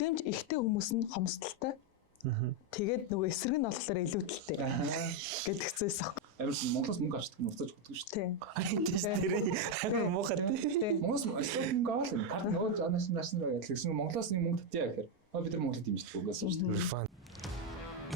Мэдээж ихтэй хүмүүс нь хомсдолтой. Тэгээд нөгөө эсрэг нь болохоор илүүдэлтэй гэдэгцээс. Амар Монголоос мөнгө авчдаг нь уцаж өгдөг шүү дээ. Тэс тэрий амар муухай. Монголоос мөнгө авах юм. Карт нөгөө наашнаар ялгсан Монголоос нэг мөнгө татъя гэхээр бид нар Монголд дэмждэг үгээс шүү дээ.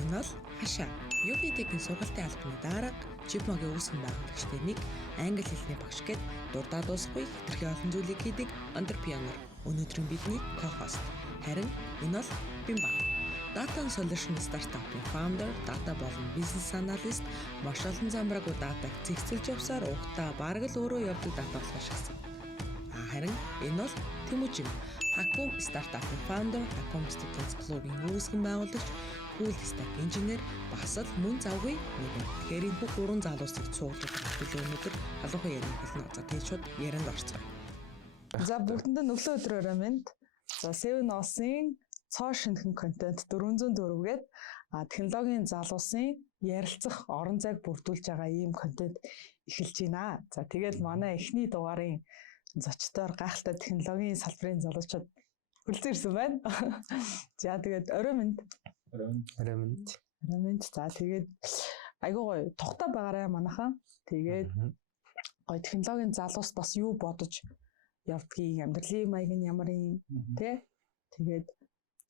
Энэ бол хашаа. UB-ийн сургалтын албаны дарга Жипмогийн үүсгэн байгуулагчтай нэг англи хэлний багш гээд дурдаад дуусахгүй хэтэрхий олон зүйлийг хийдэг entrepreneur. Өнөөдрийн бидний co-host. Харин энэ бол Бимба. Data Solution Startup-ийн founder, data болон business analyst, маш олон замбраагүй датаг зэгцэлж явсаар угтаа бараг л өөрөө явдаг дата болохоос шигсэн. Харин энэ бол Тэмүүжин, Hakum Startup-ийн founder, Hakum Students Club-ийн үүсгэн байгуулагч, Full Stack Engineer, бас л мөн завгүй нэгэн. Тэгэхээр энэ гурван залуусыг цуглуулж хэлээ өнөөдөр халуухан ярих болно. За тэгээд шууд ярианд орцгоё. За бүгдэндээ өглөө өдрөөрөө минь. За Seven Ocean цоо шинхэн контент 404 гээд технологийн залуусын ярилцах орон зайг бүрдүүлж байгаа ийм контент эхэлж байна. За тэгээд манай эхний дугаарын зочдоор гайхалтай технологийн салбарын залуучууд хүрэлцэн ирсэн байна. За тэгээд орой минь. За тэгээд айгуу гоё тухтай байгаарай манайхан. Тэгээд гоё технологийн залуус бас юу бодож явдгийг, амьдралын маяг нь ямар юм тий. Тэгээд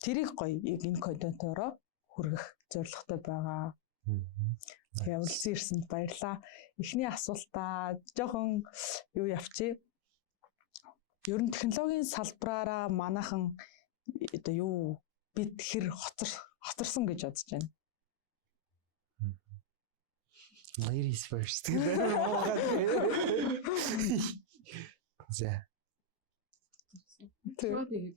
тэрийг гоё энэ контентороо хүргэх зорилготой байгаа. Тэгээ урилсан ирсэнд баярлалаа. Эхний асуултаа жоохон юу явчих. Ер нь технологийн салбараараа манайхан одоо юу бид хэр хоцорсон гэж бодож байна. Ladies first. За. За тэгвэл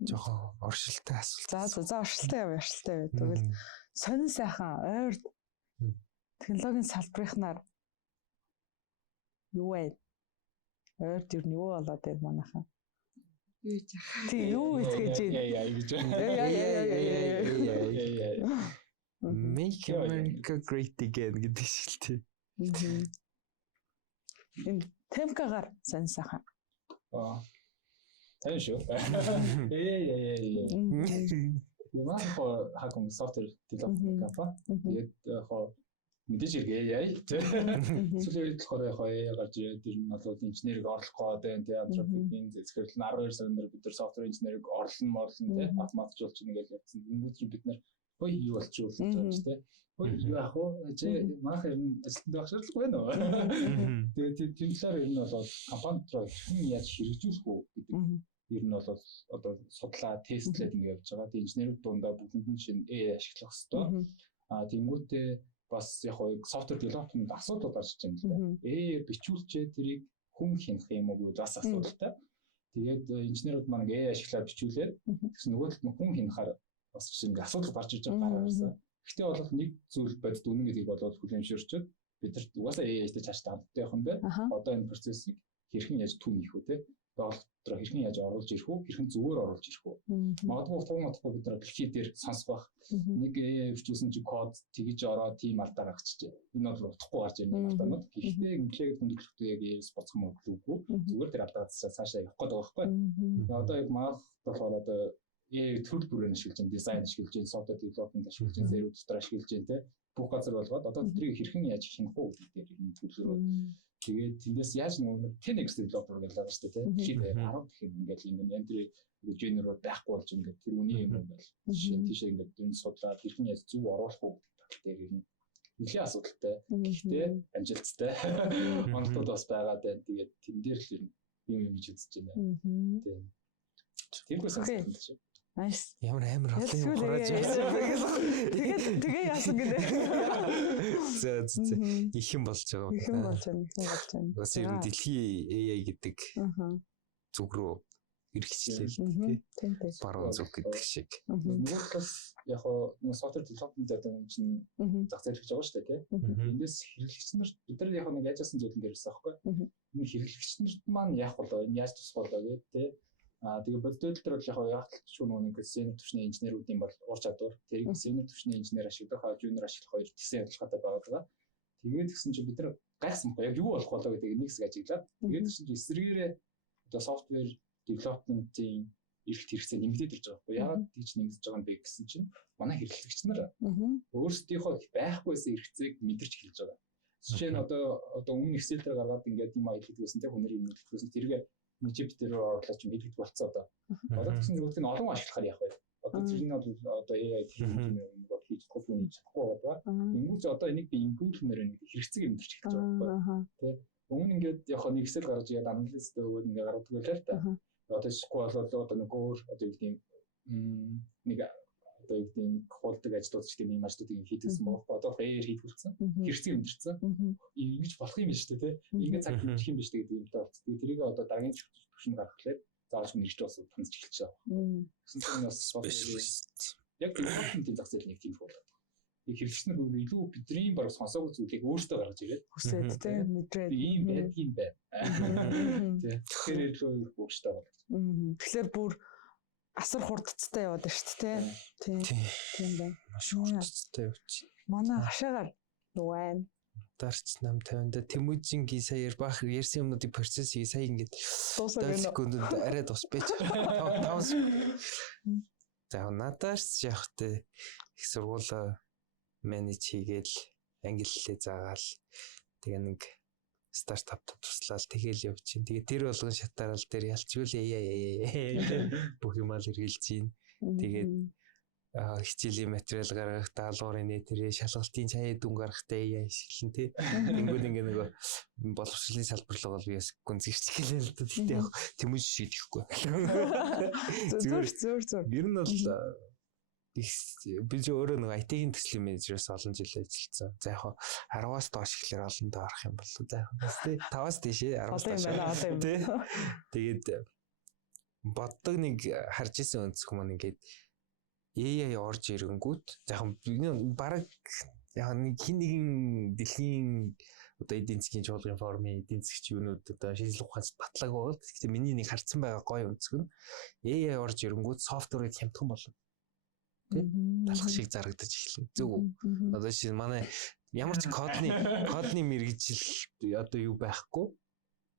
Жохоо оршилтай асуулт. За оршилтай яваа. Тэгвэл сонин сайхан ойр технологийн салбарынхнаар юу вэ? Ойр юу болоод байна манайхан? Юу гэж яах? Тий юу итгэж Яа гэж. Make America great again гэдэг шилтэй. Энэ темкагаар сонин сайхан. Тань шүү. Ямар хаком software development компани. Тэгээд мэдээж AI сүүлийн болохоор AI гарч ирээд тэр нь бол инженерийг орлох гээд тэ антропологийн зэвсгэрэл 12 сард бид нар software engineer-ийг орлон тэ автоматжуулж нэгээл явсан. Үүнийх бид нар юу болчихвол гэж байна тэ. Юу ах вэ? Маах юм ажилтнаа байх шаардлагагүй байна уу? Тэгээд тийм талаар ер нь бол компани дотор хэн яаж хэрэгжүүлэх үү гэдэг ер нь бол одоо судлаа тестлээд ингэ явж байгаа. Тэгээд инженерүүд дундаа бүгд нь шинэ AI ашиглах хэрэгтэй. Тэнгүүтээ бас яг софтвер девелопмент асуудал гарч иж байна л да. Бичүүлчээ тэрийг хүн хянах юм уу гэж бас асуудалтай. Тэгээд инженерүүд маань AI ашиглаад бичүүлээд тэгс нөгөө талд нь хүн хянахаар бас чинь асуудал гарч иж байгаа гарсан. Гэхдээ бол нэг зүйл бодит үнэн гэдгийг болоод хүлээмжшөрчөөд бид нар угаасаа AI-тэй цааш хандтай явах юм байна. Одоо энэ процессыг хэрхэн яаж түн хийх үү те? Боолт дотор хэрхэн яаж оруулж ирэх үү? Хэрхэн зүгээр оруулж ирэх үү? Магадгүй утгагүй бид нар дэлхий дээр сонсох нэг бичүүлсэн чи код тэгж ороод тийм алдаа гаргачихжээ. Энэ бол утгагүй гарч ирнэ алдаанууд. Гэхдээ инглигээр хөндлөлтөө яг AI-с боцох юм үгүй. Зүгээр тэр алдаадаас цаашаа явах гэдэг байгаа байхгүй. Одоо яг маах болохоор одоо төрөл бүрээр ашиглаж байна, дизайн ашиглаж байна, software development ашиглаж байна, сервер дотор ашиглаж байна те. Бүх газар болгоод одоо тэрийг хэрхэн яаж хянах уу гэдэг энэ төлөвлөрөө. Тэгээд тэндээс яаж нэг 10x developer гэж байгаа шүү дээ те. Жишээ 10 гэх юм ингээл энэ entry general байхгүй болж ингээд тэр үний юм бол тийшээ ингээд энэ судлаад хэрхэн яаж зөв оруулах уу гэдэг тал дээр ер нь нэлийн асуудалтай. Гэхдээ амжилттай. Монголд бас байгаа даа. Тэгээд тэн дээр л юм гэж үзэж байна. Тийм. Тэрхүү сонссон чинь. Nice. Ямар амар олон юм хурааж байгаа. Тэгээ яасан гэдэг. За. Их юм болж байгаа. Бас ер нь дэлхийн AI гэдэг зүг рүү эргэжлээ тийм. Баруун зүг гэдэг шиг. Нэг бас яг нэг software development гэдэг юм чинь зах зээл хийж байгаа шүү дээ тийм. Эндээс хэрэглэгч нарт бид нар яг нэг яжсан зүйлэн дээрээс аахгүй. Энэ хэрэглэгч нарт маань яг болоо яаж тусах болоо гэдэг тийм. Тэгээ бодитол төр бол яг ч нэг senior түвшний инженерүүдийн бол ур чадвар тэрийг senior түвшний инженер ашиглах, junior ашиглах хоёр тэгсэн ажиллагаатай байгаа. Тэгээд тэгсэн чинь бид нар гайхсан байхгүй яг юу болох болоо гэдэг нэг хэсэг ажиглаад тэгээд тэгсэн чинь эсрэгээрээ одоо software development-ийн эрэлт хэрэгцээ нэмэгдээд ирж байгаа байхгүй. Яагаад тийч нэгдэж байгаа юм бэ гэсэн чинь манай хэрэглэгч нар өөрсдийнхөө байхгүйсэн хэрэгцээг мэдэрч эхэлж байгаа. Жишээ нь одоо өмнө Excel дээр гаргаад ингээд юм аялдаггүйсэн те хүнээр юм хэлдэггүйсэн тэргээ Egypt дээр орлооч юм хэлдэг болцоо одоо. Одоо гэсэн зүйлийг нь олон ашиглахаар яах вэ? Одоо тэр нь бол одоо AI технологийн нэг бол хийж чадахгүй байгаа. Тэнгүүч одоо энийг би импульснээр нэг хэрэгцээг мэдэрч эхэлж байгаа байхгүй. Тэ өмнө ингээд яг нэг Excel гаргаж яад аналист өгөөд ингээд гаргадаг байлаа л та. Одоо шихгүй болоод одоо нэг өөр одоо юу гэдэг нэг одоо юу гэдэг хуулдаг ажлууд ч тийм юм ажлуудыг хийдэгсэн баг. Одоо AI хийх болсон. Хэрэгцээ мэдэрсэн. Ингэж болох юм биш үү те. Ингээд цаг хийх юм биш гэдэг юмтай болцсон. Тэгээ тэрийг одоо дараагийн төвшин гаргахлаа зааж мэрэгч бас таньж эхэлж байгаа. Гэсэн чинь бас яг development-ийн зах зээл нэг тийм болоод. Οι хэрэглэгчнэр илүү бидний баг сонсоогүй зүйлийг өөрсдөө гаргаж ирээд хүсээд те мэдрээд ийм байдгийн байв. Тэгэхээр илүү бүгштэй болов. Тэгэхээр бүр асар хурдцтай яваад байна шүү дээ. Тийм байна. Маш хурдцтай явж. Манай хашаагаар байна. Дарч нам 50-д Тэмүүжингийн саяар баах ярьсан юмнуудын процессыг сая ингэж дуусгах секунд арай тусбэж 5 секунд. За надаас явахтай их сургуулаа менеж хийгээл англи хэлээ заагаал тэгээ нэг стартапт туслаад тэгэл явж чинь тэгээ тэр болгон шатаарал дээр ялчгүй л бүх юмаа хэрэгжилж чинь тэгээд хичээлийн материал гаргах даалгаврын нэтэрээ шалгалтын цай дүн гаргахтай ашиглан тий ингээд нөгөө боловсролын салбарлал бол биес гүнзгийч хэлээ л дээ яг тэмүүж шийдэхгүй зөв ер нь бол би ч өөрөө нэг IT-ийн төслийн менежерээс олон жил ажилласан. За яг 10-аас доош ихлээр олондоо орох юм бол за яг тий 5-аас дээшээ 10-аас доош тий тэгээд боддог нэг харж исэн өнцг маань ингээд AI орж ирэнгүүт яг бараг яг нэг хин нэгэн дэлхийн одоо эдийн засгийн чуулган формын эдийн засгч юунууд одоо шийдэл ухаанч батлаг бол гэхдээ миний нэг харцсан байгаа гоё өнцг нь AI орж ирэнгүүт софтверыг хямдхан болов. Тэ талах шиг зарагдаж эхэлнэ. Зөв үү? Одоо шинэ манай ямар ч кодны мэргэжил одоо юу байхгүй.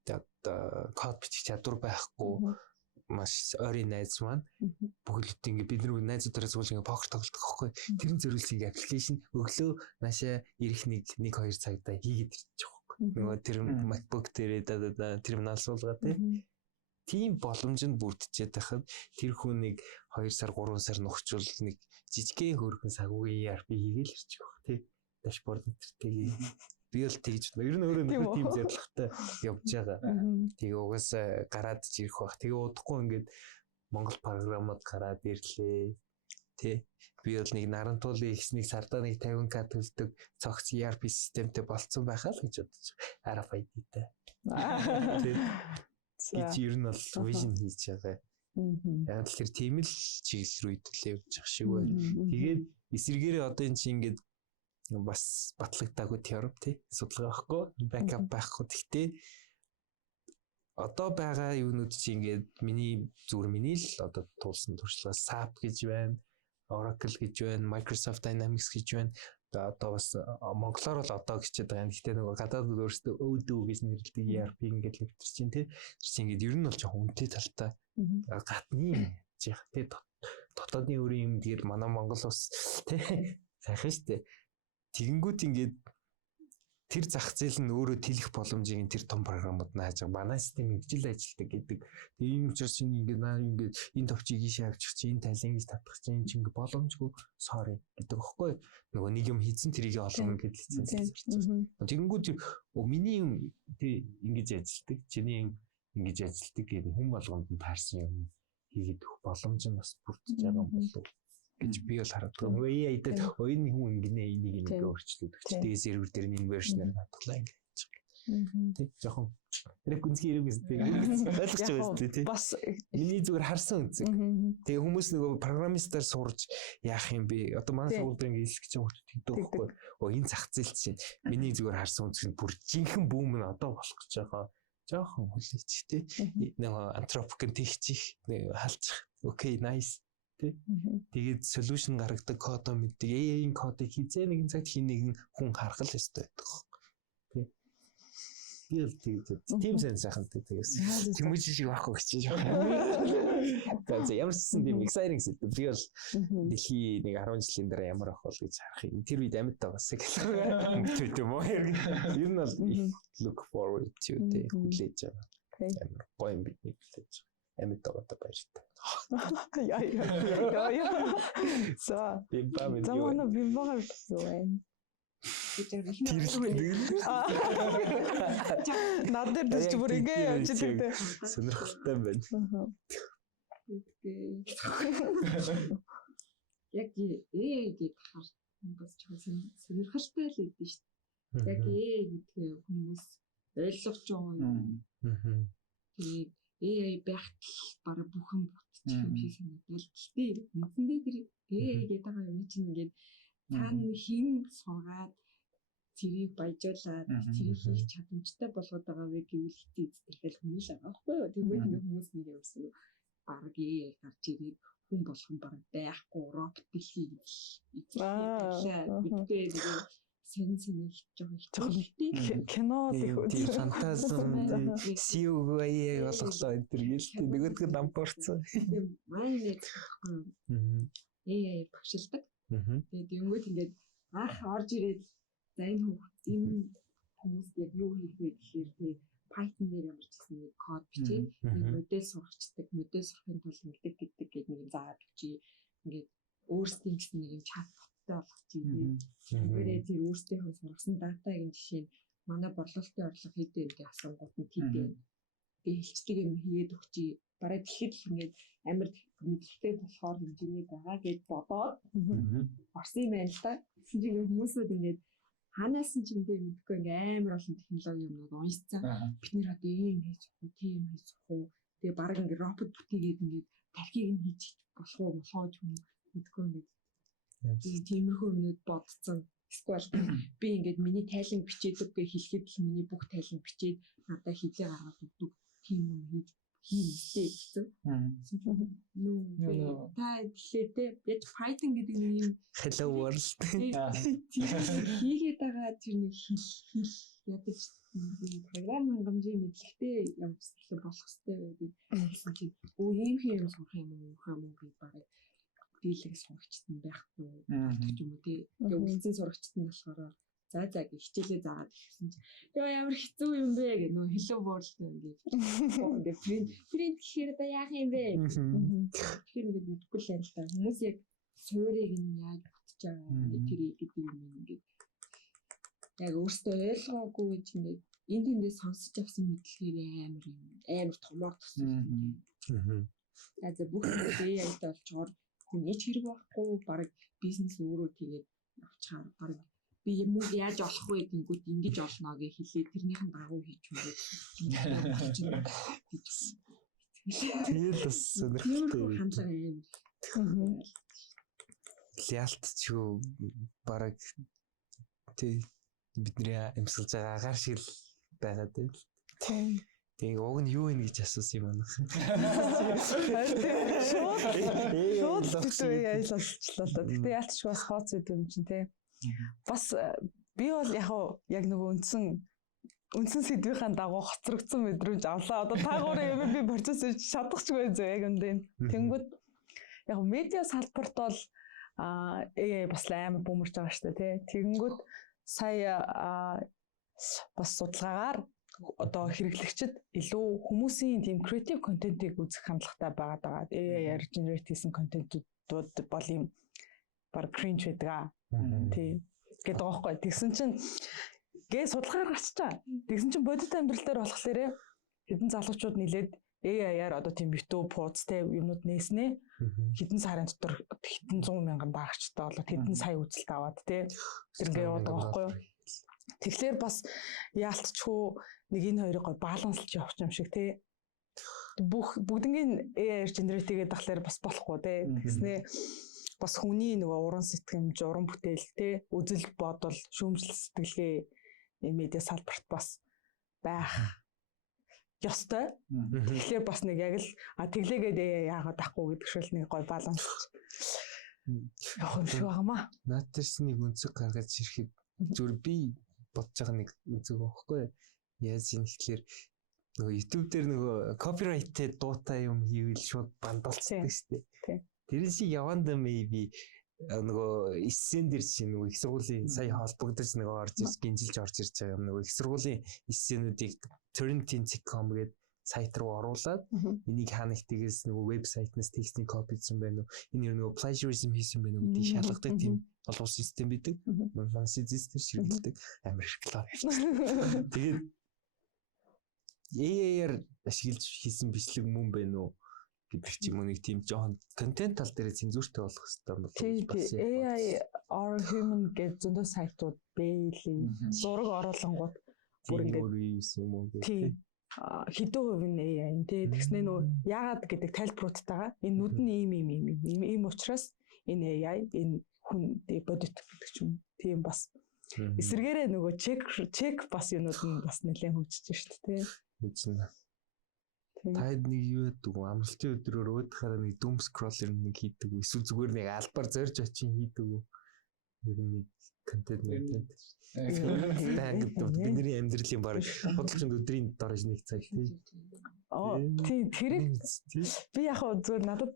Тэгээд код бичих чадвар байхгүй. Маш ойрын найз маань бүгд ингэ бид нар найзуудаараа суулж ингэ покер тоглодог байхгүй. Тэрэн зөрүүлсэн ингэ аппликейшн өглөө наашаа ирэх 1-2 цагтаа хийгээд ирчих байхгүй. Нөгөө тэр MacBook дээрээ терминал суулгаад тийм боломжинд бүрдчихэд байхад тэр хүн нэг 2 сар 3 сар нөхчул нэг жижигхэн хөргөн сагуугийн ERP хийгээл ирчих байх тий. Дашборд нэртэйг би л тэгж ер нь өөрөө нэг тийм зорилготой явж байгаа. Тэгээ угаасаа гараад ирэх бах. Тэгээ удахгүй ингээд Монгол програмууд гараад ирлээ. Тэ би бол нэг нарантуулын ихснийг сардаа нэг 50к төлдөг цогц ERP системтэй болцсон байхаа л гэж бодож байгаа. RFID-тэй. Тэ гэж ер нь бол vision хийж байгаа. Яг л тэр тийм л чиглэл рүү идэлээ явж байгаа шиг байна. Тэгээд эсэргээрээ одоо эн чинь ингээд бас батлагдаагүй теорем тий судалгаа байхгүй бэкап байхгүй. Гэхдээ одоо байгаа юунууд чи ингээд миний л одоо туулсан туршлага SAP гэж байна, Oracle гэж байна, Microsoft Dynamics гэж байна. Одоо бас монголоор бол одоо гэчээд байгаа. Гэхдээ нөгөө гадаад өөрсдөө өөдөө гэж нэрлэдэг ERP ингээд хэвтэрч чинь тий. Тэр чинь ингээд ер нь бол жоохон үнэтэй талтай. Гадны жих тий дотоодны өөрийн юм дээр манай Монгол ус тий сайхан штэ. Тэгэнгүүт ингээд тэр зах зээл нь өөрөө тэлэх боломжийг тэр том програмууд нааж байгаа. Манай систем ингэж ажилтдаг гэдэг. Тийм учраас ингээд энэ товчийг ийшээ авчих чинь энэ тайлын гэж татах чинь ингэ боломжгүй sorry гэдэг өгөхгүй. Нөгөө нэг юм хийцэн тэрийг олно гэдэг лиценз. Тэгэнгүүт миний юм тий ингэж ажилтдаг. Чиний ингэж ажилтдаг гэдэг хүн болгонд нь таарсан юм хийгээд өгөх боломж нь бас бүрдэж байгаа юм болов гэж би бол харагдав. AI дээр оюуны хүн ингэнэ энийг ингээ өөрчлөдөг. Тэгээ сервер дээр энэ вершнээр хатглаа ингээ. Тэг жоохон тэр гүнзгий ирэх гэсэн ойлгож байгаа тийм. Бас миний зүгээр харсан үнцэг. Тэгээ хүмүүс нөгөө программистаар сурж яах юм бэ? Одоо манай сургуульд ингээ хэлэх гэж байгаа хэрэгтэй байхгүй. Энэ зах зээл чинь миний зүгээр харсан үнцэг нь бүр жинхэнэ бүүм нь одоо болох гэж байгаа. Жоохон хүлээч тийм. Нөгөө антропокэн тэгчих халчих. Окей, nice. Тэгээд solution гаргадаг кодоо мэддэг AI-ийн кодыг хизээ нэгэн цагт хин нэгэн хүн харах л ёстой байдаг. Тий. Би л тийм сайн сайхан тэгээс. Тэмүүж шиг байхгүй гэж байна. За ямар ч юм тийм exciting зүйл. Би бол дэлхий нэг 10 жилийн дараа ямар ах бол гэж харах юм. Тэр үед амьд байгаасаа гэж юм уу? Ер нь бол look forward to the хүлээж байгаа. Амар гоё юм бидний хүлээж байгаа. Амьд байгаадаа баяртай. Яа. За. Замана бимбага байна. Надад дэвч бүр ингэ явж байгаа. Сонирхолтой байна. Яг ээгээд хар хүмүүс ч сонирхолтой л идэв шүү дээ. Яг гэдэг хүмүүс ойлгож байгаа юм. Тэгээд AI байхад бараг бүхэн бүтчих юм шиг санагдал. Гэтэ үндсэндээ тэр AI гэдэг байгаа юм чинь ингээд цаана хин сургаад тэрийг баяжуулаад тэрийг хийх чадамжтай болгоод байгаа вэ гэвэл хитээ дахиад хүмүүс байгаа байхгүй юу? Тэгвэл ингээд хүмүүс нэг юмсан бараг AI гарч ирээд хүн болох нь бараг байхгүй робот дэлхий эзлээ. Сэн хийж байгаа их кино тийм фантазм CUI болголоо энэ төр гэлтэй нөгөөдгөө дампуурсан. Маань нэг AI багшилдаг. Тэгээд юмгууд ингээд анх орж ирээд за энэ хүмүүс яг юу хийх вэ гэхээр тэгээд Python дээр ямар ч гэсэн нэг код бичээд нэг модель сургачдаг. Модель сурахын тулд мэддэг гэдэг нэг юм заадаг чи ингээд өөрсдийн гэсэн нэг юм чат боттой болгочих. Тэгээд тэр өөрсдийнхөө сургасан датагийн жишээ нь манай борлуулалтын орлого хэдэн гэдэг асуугууд нь тийдээ. Тэгээд хэлцдэг юм хийгээд өгчий. Бараг тэгэхэд л ингээд амар мэдлэгтэй болохоор хэмжээний байгаа гэж бодоод орсон юм байна л да. Тэгсэн чинь хүмүүсүүд ингээд ханаас нь ч юм дээ мэдгүй ингээд амар олон технологи юмнууд уншсан. Бид нэр одоо ийм хийж чадах, тийм хийж чадах уу. Тэгээ бараг ингээд робот бүтээгээд ингээд тархийг нь хийж болох уу болохооч юм мэдгүй ингээд тиймэрхүү юмнууд бодцсон. Эсвэл би ингээд миний тайлан бичээдэг гэж хэлэхэд л миний бүх тайлан бичээд надад хилээ гаргаад өгдөг тийм юм хийж хийлээ гэсэн. Та хэлээдээ яг Python гэдэг нэг юм Hello World хийгээд байгаа тэр нэг хэл ядаж програмын хангамжийн мэдлэгтэй юм хэсэг болох хэрэгтэй гэсэн чинь ийм юм сурах юм уу гэж бараг дийлэг сурагчд нь байхгүй болчих юм уу тий. Тэгээ үлдсэн сурагчд нь болохоор за гэж хичээлээ заагаад ирсэн чинь ёо ямар хэцүү юм бэ гэх нөө Hello World ингээд print гэхээр одоо яах юм бэ тэгэхээр ингээд мэдгүй л байна л та хүмүүс яг суурийг нь яаж бүтэж байгаа тэр гэдэг юм ингээд яг өөртөө ойлгоогүй гэж ингээд энд тэндээ сонсож авсан мэдлэгээр амар томоор туссан. За бүх AI-д болчоор хүний хэрэг байхгүй баг бизнес өөрөө тэгээд авчаар баг би юм яаж олох вэ гэнгүүт ингэж олно гэж хэлээ тэрнийхэн дагуу хийж өгөөд тэгээд бас сонирхолтой хандлага юм. Лялт ч юу баг тий бидний амьсгалж байгаа агаар шиг байгаад байл. Тэгээ уг нь юу вэ гэж асуусан юм аа. Шууд яйлалчлаа л да. Гэтэ яалтч бас хооц юм чинь тий. Бас би бол яг нөгөө үндсэн сэдвийн дагуу хоцрогдсон мэдрэмж авлаа. Одоо таагуурын юм би процесс чадахчгүй зөө яг үндэ. Тэнгүүд яг медиа салбарт бол AI бас амар бөмөрч байгаа шүү дээ тий. Тэнгүүд сая бас судалгаагаар одоо хэрэглэгчид илүү хүмүүсийн тийм креатив контентыг үзэх хандлагатай байгаа. AI-аар генерейт хийсэн контентууд бол юм баг cringe байдаг. Тий. Гэдэг байгаа байхгүй. Тэгсэн чинь судалгаар гарчаа. Тэгсэн чинь бодит амьдрал дээр болохоор хэдэн залуучууд нилээд AI-аар одоо тийм YouTube, Pods-тэй юмнууд нээснэ. Хэдэн сарын дотор хэдэн 100 мянган даагчтай болоод хэдэн сая үзэлт аваад тий. Тэр ингээ яваад байгаа байхгүй юу? Тэгэхээр бас яалтчгүй нэг энэ хоёрыг гой баланслж явах юм шиг тий. Бүгднийг AI-аар генерейт хийгээд тахлаар бас болохгүй тий. Тэгснээ бас хүний нөгөө уран сэтгэмж, уран бүтээл тий, үзэл бодол, шүүмжлэл сэтгэлгээ медиа салбарт бас байх ёстой. Тэгэхээр бас нэг яг л тэглээгээд яагаад ахгүй гэдэг шиг нэг гой баланс явах юм шиг байгаамаа. Наадтэрс нэг өнцөг гаргаж ирэхэд зүр би бодож байгаа нэг өнцөг байхгүй. Яаж юм ихлээр нөгөө YouTube дээр нөгөө copyrighted дуутай юм хийвэл шууд бандалцдаг шүү дээ. Тэр шиг яванда maybe нөгөө эссен дээр чинь нөгөө их сургуулийн сая холбогдож нөгөө орж ирж гинжилж орж ирж байгаа юм нөгөө их сургуулийн эссенүүдийг Torrent.com гэдэг сайт руу оруулаад энийг ханагтгээс нөгөө вебсайтнаас текстийг копицсан байна уу энэ нөгөө plagiarism хийсэн байна уу гэдгийг шалгадаг тийм боловсон систем бидэг Marxist ширхэлдэг амар реклам. Тэгээд AI-аар ашиглаж хийсэн бичлэг мөн байна уу гэдэг ч юм уу нэг тийм жоохон контент тал дээр цензуртэй болох хэрэгтэй бол бас AI or human гэдэг зөндөө сайтууд бэйлийн зураг оруулангууд бүр ингээд юм уу гэх хэдэн хувь нь AI тий тэгснэ нөө яагаад гэдэг тайлбаруудтайгаа энэ нүд нь ийм учраас энэ AI энэ хүн бодит гэдэг ч юм тийм бас эсвэргээрээ нөгөө чек бас юмуд нь бас нэлээд хөгжиж шүү дээ тий үзнэ таад нэг юу гэдэг вэ амралтын өдрөөр өөдхаараа нэг doom scroller нэг хийдэг үү эсвэл зүгээр нэг албаар зорж очин хийдэг үү нэг контент бидний амьдралын баг бодлогын өдрийн дорож нэг цаг тий. Тийм тэрийг би яг зүгээр надад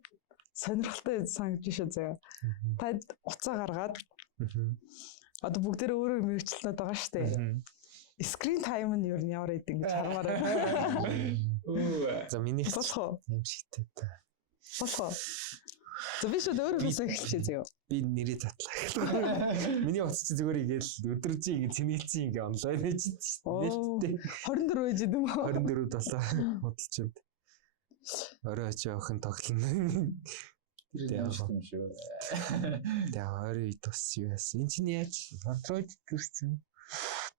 сонирхолтой санагдаж шүү заяа. Та уцаа гаргаад одоо бүгдээ өөрөө мэрэгчлээд байгаа шүү дээ. Screen time нь юу ямар идэг гэж хармаар байна. За миний болох юм шигтэй та. Болох. За би шууд өөрөө эхэлчихээ заяа. Би нэрээ затлаа. Миний утас чи зүгээр игээл өдөржи ингэ цэнгэлцэн ингэ онлайн байж нэлттэй. 24 байж идэм үү? 24 болоо бодолч юм. Орой очи охин тоглоно. Тэр юм шүү. Тэгээ орой тус юу яасан. Энд чинь яаж Android төрсөн?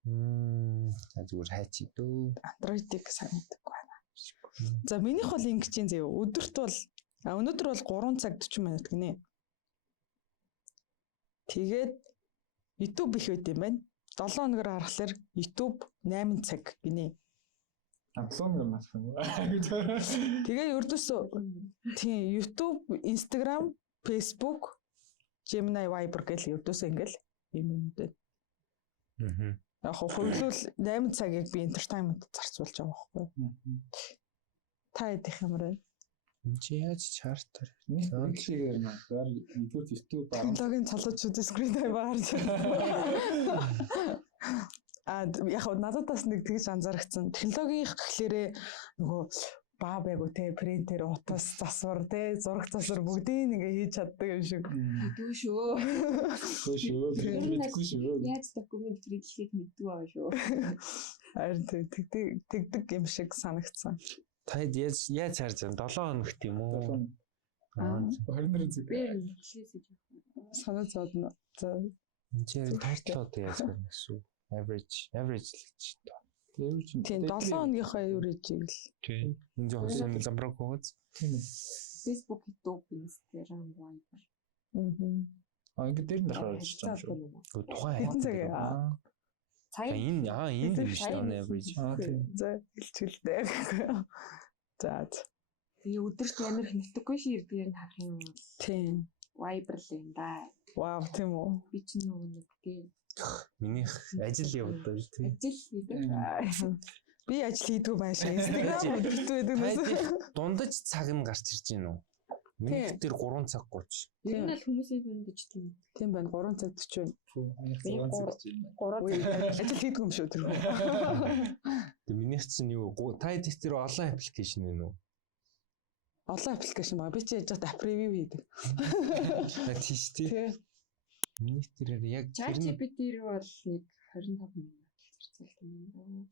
Зүгээр хайч дөө. Android-ийг санагдахгүй байна. За минийх бол ингэж юм заяа. Өдөрт бол өнөөдөр бол 3 цаг 40 минут гинэ. Тэгээд YouTube их байт юм байна. 7 хоногор харахаар YouTube 8 цаг гинэ. 7 хоног мах юм. Тэгээд ердөөсөө тийм YouTube, Instagram, Facebook, Gemini, Viber гэл ердөөсөө ингээл юм үнэтэй. Яг хөвлөл 8 цагийг би entertainment зарцуулж байгаа байхгүй. Та ядах юм бэ? Чи яаж чартер? Нэг шигээр маань YouTube технологийн цалуучуудын screen time баарч. Яг надад бас нэг тэгж анзаарчихсан. Технологийн гэхлээрээ нөгөө баа байгуу те принтер утас засвар те зураг засвар бүгдийг ингээ хийж чаддаг юм шиг. Дүү шүү. Мэдгүй шүү. Яаж документ хийхийг мэддэг байгаа шүү. Харин тэгдэг юм шиг санагдсан. Та яаж харж байна? 7 хоногт юм уу? 24 цаг. Би хэлээсэж явах. Санаа зовно. За энэ тайтлууд яаж байна гэсэн? Average л гэж байна. Тийм 7 хоногийнхаа average-ийг л. Тийм. Энэ жоохон сайн замбраг хооц. Facebook, YouTube, Instagram, Viber. Ингээ дээр нь харж байгаа юм шүү. Тухайн хэдэн цаг яа? Цаг энэ биш тань average. Тийм. За хэлчихлээ. За. Тэгээ өдөрт ямар хэнэтггүй шир дээр нь харах юм. Тийм. Viber л юм да. Вау, тийм үү. Би ч нэг тийм. Минийх ажил явдаг тийм. Ажил хийдэг. Би ажил хийдгүү маш Instagram битүү байдаг нэс. Дундаж цаг нь гарч ирж гин үү? Минийх дээр 3 цаг 30. Тэр нь л хүмүүсийн дундаж тийм. Тийм байна 3 цаг 40. Би 3 ажил хийдгүү юм шүү тэр. Тэг минийх чинь юу та хэд дээр олон аппликейшн байна уу? Олон аппликейшн байгаа. Би чи яж хат превью хийдэг. Тийш тий. Минийх дээр яг ChatGPT-ээр бол нэг 25 минут зарцуулсан юм байна.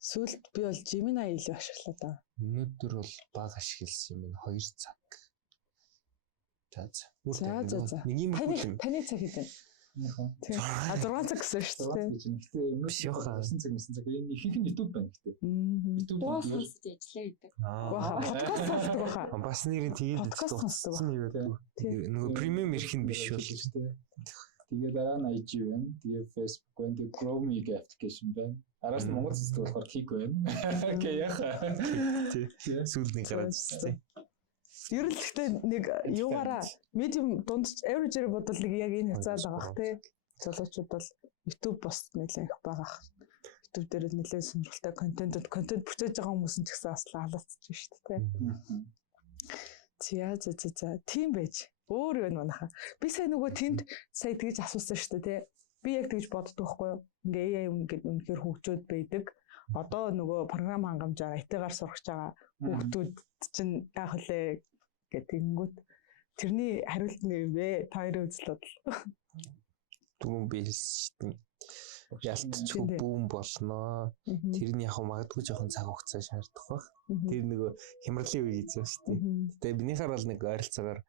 Сүүлд би бол Gemini илүү ашиглаа да. Өнөөдөр бол баг ашигласан юм байна 2 цаг. За. Нэг юм таны цаг хэдэн? Тийм. 6 цаг гэсэн шүү дээ. Гэхдээ биш яхаа 9 цаг. Энэ ихэнх нь YouTube байна гэхдээ. YouTube сонсож ажиллаа гэдэг. Подкаст сонсдог баха. Бас нэрийн тэгээд дууссан юм байдаг. Нөгөө премиум ирэх нь биш бол тэгээ дараа нь IG байна. Тэгээ Facebook байна. Тэгээ Chrome application байна. Араас нь Монгол зүйл болохоор Kik байна. Окей яха. Тий. Сүүлний гараад ирсэн. Ер нь гэхдээ нэг юугаараа medium дунд average-ээр бодвол нэг яг энэ хязгаар байгаа бах тий. Залуучууд бол YouTube бас нэлээд их байгаа. YouTube дээр нэлээд сонирхолтой контент бүтээж байгаа хүмүүс ч гэсэн бас халаацчих шүү дээ. За тийм байж. Өөр юм манайха. Би сая нөгөө тэнд сая тэгж асуусан шүү дээ, тий. Би яг тэгж боддог байхгүй юу? Ингээ AI ингээд үнэхээр хөгжөөд байдаг. Одоо нөгөө програм хангамжаар IT-гаар сурах байгаа хүүхдүүд чинь яах вэ гэдэнгүүт тэрний хариулт нь юм бэ? Та хоёрын үзэл бодол. Дүүн бэлсэлтэн ялцчих бүүн болноо. Тэрний яг магадгүй жоохон цаг хугацаа шаардах бах. Тэр нөгөө хямралын үе гэж байна шүү дээ. Тэгээ минийхаар бол нэг ойролцоогоор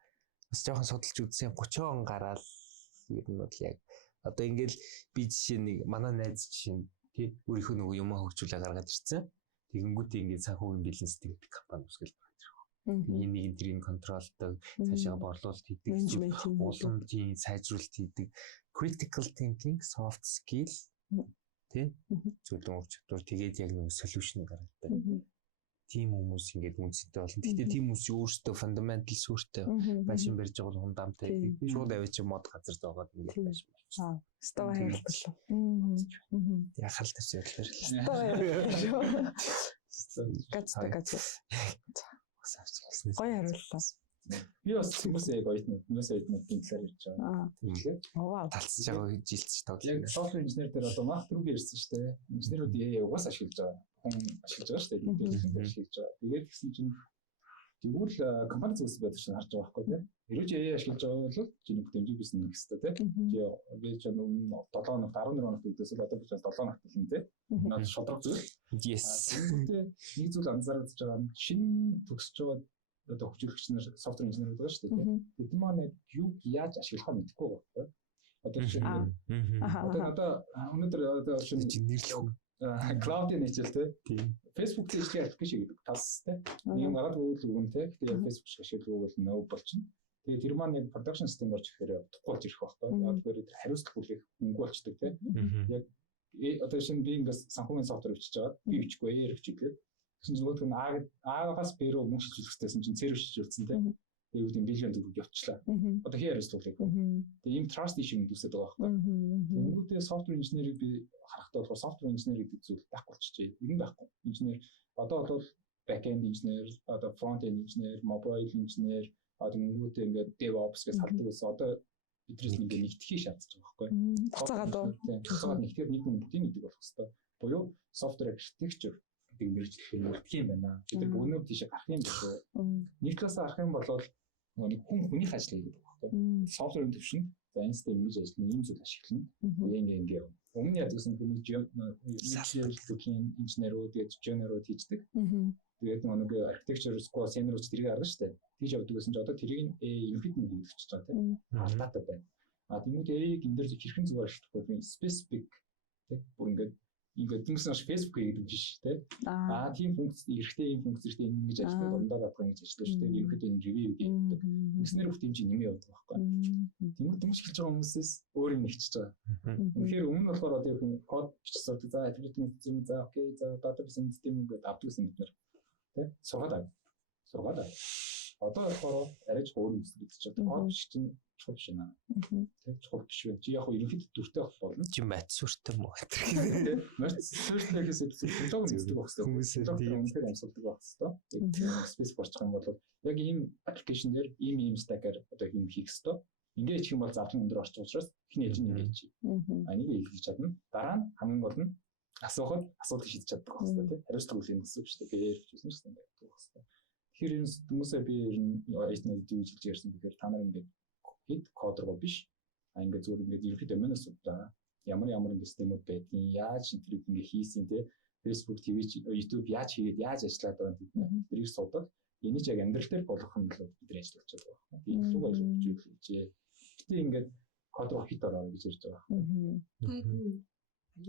бас жоохон судалж үзсэн 30 он гараал ер нь бол яг одоо ингээл би жишээ нэг манай найз жишээ тий өөрийнхөө нөгөө юмаа хөгжүүлээ гаргаад ирсэн. Тэгэнгүүтээ ингээд санхүүгийн бизнестэй компани үсгэл гараад ирэх. Нэг тэрийг контролдог, цаашаа борлуулалт хийдэг, уламжийн сайжруулалт хийдэг, critical thinking, soft skill тий зөвлөн ур чадвар тэгээд яг нэг solution гаргадаг. Тим хүмүүс ингээд үнцэнтэй болно. Гэхдээ тим хүмүүс өөрсдөө fundamental сүртэй байшин барьж байгаа хундамтай шууд авчиж мод газар зоогоод ингээд байшин болчихсон. Стоо хайрлаа. Яхал тавьж ярьлаа. Гац. Гоё хариуллаа. Би бас хүмүүс яг оюутнуудын талаар ярьж байгаа. Тэгэхээр талцж байгаа жилч тоо. Яг software engineer дээр одоо мастер руу ирсэн шүү дээ. Инженерүүд AI угаас ашиглаж байгаа. Хүн ашиглаж байгаа шүү дээ. Инженерүүд ашиглаж байгаа. Тэгээд гэсэн чинь тэгвэл компани зүйлс байдаг чинь харж байгаа байхгүй тийм. Хэрвээ AI ашиглаж байгаа бол чиний бүтэмжийг бис нэг хэвээр тийм. Би ч өмнө 7 хоног 14 хоног төгсөөс одоо би 7 хоногт хэлнэ тийм. Наад шодрог зүйл. Yes. Тэгвэл нэг зүйл анзаарч байгаа нь шинэ төгсөж байгаа одоо хөгжүүлэгч нар софтвер инженер байгаа шүү дээ. Тэд маань юу яаж ашиглахаа мэдэхгүй байна. Одоо чинь одоо өнөөдөр одоо чинь нэрлэх cloud-ийн хичээл тийм. Facebook дээр ихтэй аппликейшн гэдэг тас тийм. Нэг юм гараад өгвөл үгэн тийм. Тэгээд Facebook шиг ашиглах бол нөө болчихно. Тэгээд тэр маань яг production system орж ирэхээр утгагүй болж ирэх байхгүй. Яг тэр хариуцлага хүлээх хөнгө болчдөг тийм. Яг одоо шинэ би ингээс санхүүгийн софтвер бичиж байгаа. Би бичихгүй AI бичиглээ. Гэсэн зүгээр нь аагаас B руу мөн шилжүүлэхтэйсэн чинь C руу шилжүүлсэн тийм. Тэгээд үгүй биллион төгрөг явчихлаа. Одоо хий хариуцлага хүлээх. Тэгээд ийм trust issue үүсээд байгаа байхгүй. Тэнгүүтээ software engineer-ийг би харахтаа болохоор software engineer гэдэг зүйл байхгүй болчихжээ. Ер нь байхгүй. Инженер одоо бол back-end engineer, одоо front-end engineer, mobile engineer, одоо тэнгүүтээ ингээд DevOps гэж салдаг байсан. Одоо бидрээс ингээд нэгтгэхий шаардж байгаа байхгүй. Хацаагаад нэгтгэхэд нэг хүн бүтэн гэдэг болох хэвээр. Буюу software architecture гэдэг мэргэжлийг нэгтгэх юм байна. Бид нар бүгнөө тийшээ гарах юм биш үү? Нэг талаас харах юм бол нэг хүний ажил гэдэг байхгүй. Software-ийн төвшөнд за энэ систем ингэж ажиллана, ийм зүйл ашиглана. Ингээ. Өмнө яг гэсэн хүний инженерүүд, инженерүүд хийждэг. Тэгээд нэг architecture squad senior-ууд тэрийг гаргана шүү дээ. Тийш явдаг гэсэн чинь одоо тэрийг infinite хийчихэж байгаа тийм. Алдаатай байна. Тэгмүүд AI-г энэ дээр хэрхэн зүгээр ашиглахгүй specific тийм бүр ингээд юмсан Facebook гэдэг биш тийм. Тийм функц эрхтэй ийм функц эрхтэй ингэж ажилладаг дундаа гадах ингэж ажилладаг шүү дээ. Ерөнхийдөө энэ review гэдэг. Инженер бүх хэмжээ нэмээ явдаг байхгүй. Тэгмүүд тэмцэж байгаа хүмүүсээс өөр юм нэгчж байгаа. Тэгэхээр өмнө нь болохоор одоо юм код бичсэн. За attribute систем за окей за database систем ингээд авдаг гэсэн бид нар тийм сургаад. Одоо болохоор арайч өөр юм гэж байна. Код бичиж чинь чухал биш наа. Тэг чухал биш вэ? Чи яг хөө ерөнхийдөө дүртэй байх болно. Чи мац сүртэй мөн гэх тийм. Мац сүртэй гэхээс филологи мэддэг байх хэрэгтэй. Хүмүүсээ үнэхээр амьсгалдаг байх хэрэгтэй. Яг спейс борчих юм бол яг ийм аппликейшн дээр ийм стакер одоо юм хийх хэрэгтэй. Ингээд чих юм бол зарлан өндөр орчих учраас эхний ээлж нь ингээд чи. Энийг хийж чадна. Дараа нь хамгийн гол нь асуухад асуудал шийдэж чаддаг байх хэрэгтэй тийм. Хариуцлага үлээх гэсэн үг шүү дээ. Би ярьчихсан шүү дээ. Тэгэхээр энэ хүмүүсээ би ер нь IT-ийн гэж хэлж ярьсан. Тэгэхээр та нар ингээд хэд код руу биш. Ингээд зүгээр ингээд ерөөхдөө меню судаа. Ямар ингээд системүүд байдгийг, яаж тэрийг ингээд хийсэн те. Facebook, TV, YouTube яаж хийгээд яаж ажиллаад байгаа гэдэг нь тэрийг судаад энийг яг амьдрал дээр болгох юм бол бидний ажил болчиход байгаа. Тийм илүү ойлгож үзье. Гэтэ ингээд код руу хит ороо гэж ярьж байгаа.